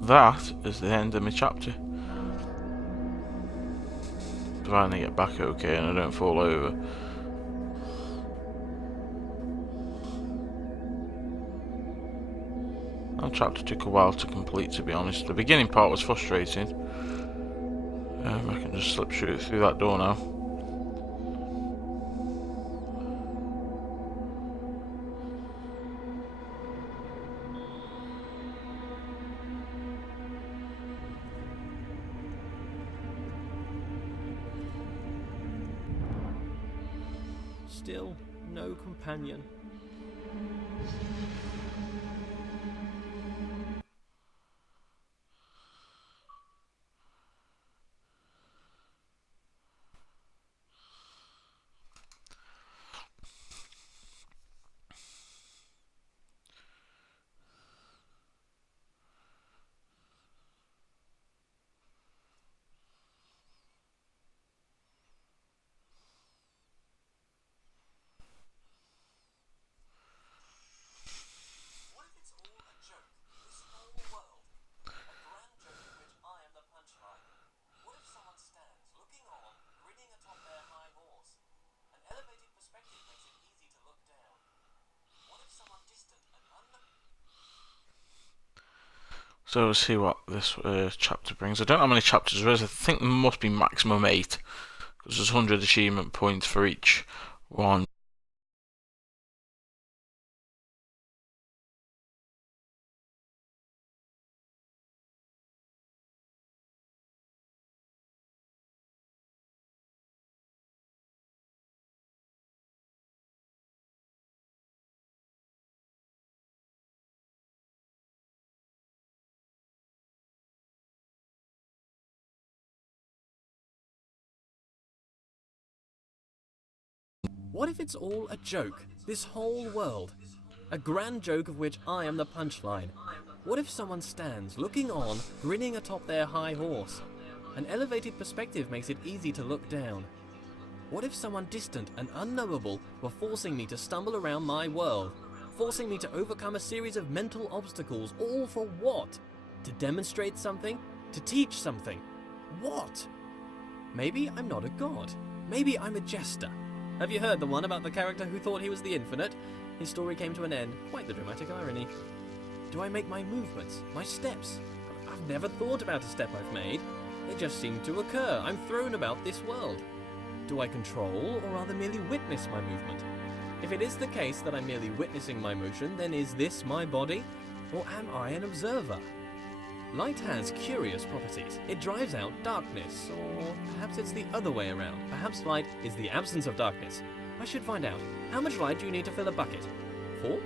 That is the end of my chapter. Providing I get back okay and I don't fall over. That chapter took a while to complete, to be honest. The beginning part was frustrating. I can just slip through that door now. Still no companion. So we'll see what this chapter brings. I don't know how many chapters there is. I think there must be maximum 8. Because there's 100 achievement points for each one. What if it's all a joke? This whole world? A grand joke of which I am the punchline. What if someone stands, looking on, grinning atop their high horse? An elevated perspective makes it easy to look down. What if someone distant and unknowable were forcing me to stumble around my world? Forcing me to overcome a series of mental obstacles, all for what? To demonstrate something? To teach something? What? Maybe I'm not a god. Maybe I'm a jester. Have you heard the one about the character who thought he was the infinite? His story came to an end. Quite the dramatic irony. Do I make my movements, my steps? I've never thought about a step I've made. They just seem to occur. I'm thrown about this world. Do I control or rather merely witness my movement? If it is the case that I'm merely witnessing my motion, then is this my body? Or am I an observer? Light has curious properties. It drives out darkness, or perhaps it's the other way around. Perhaps light is the absence of darkness. I should find out. How much light do you need to fill a bucket? 4?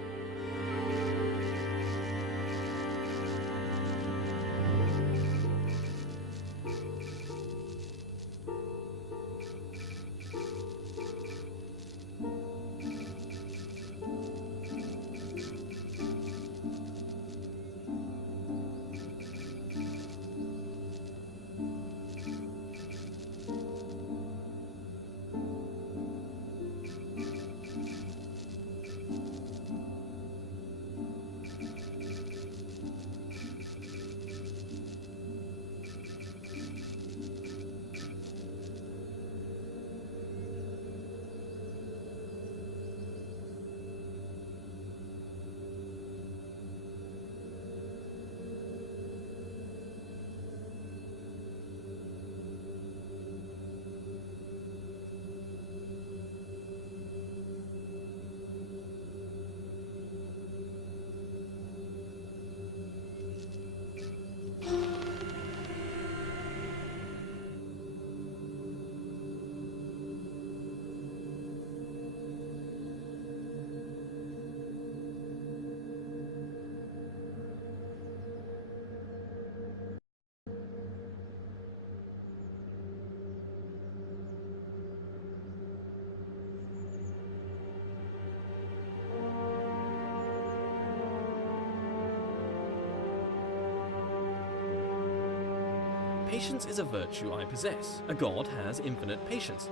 Patience is a virtue I possess. A god has infinite patience.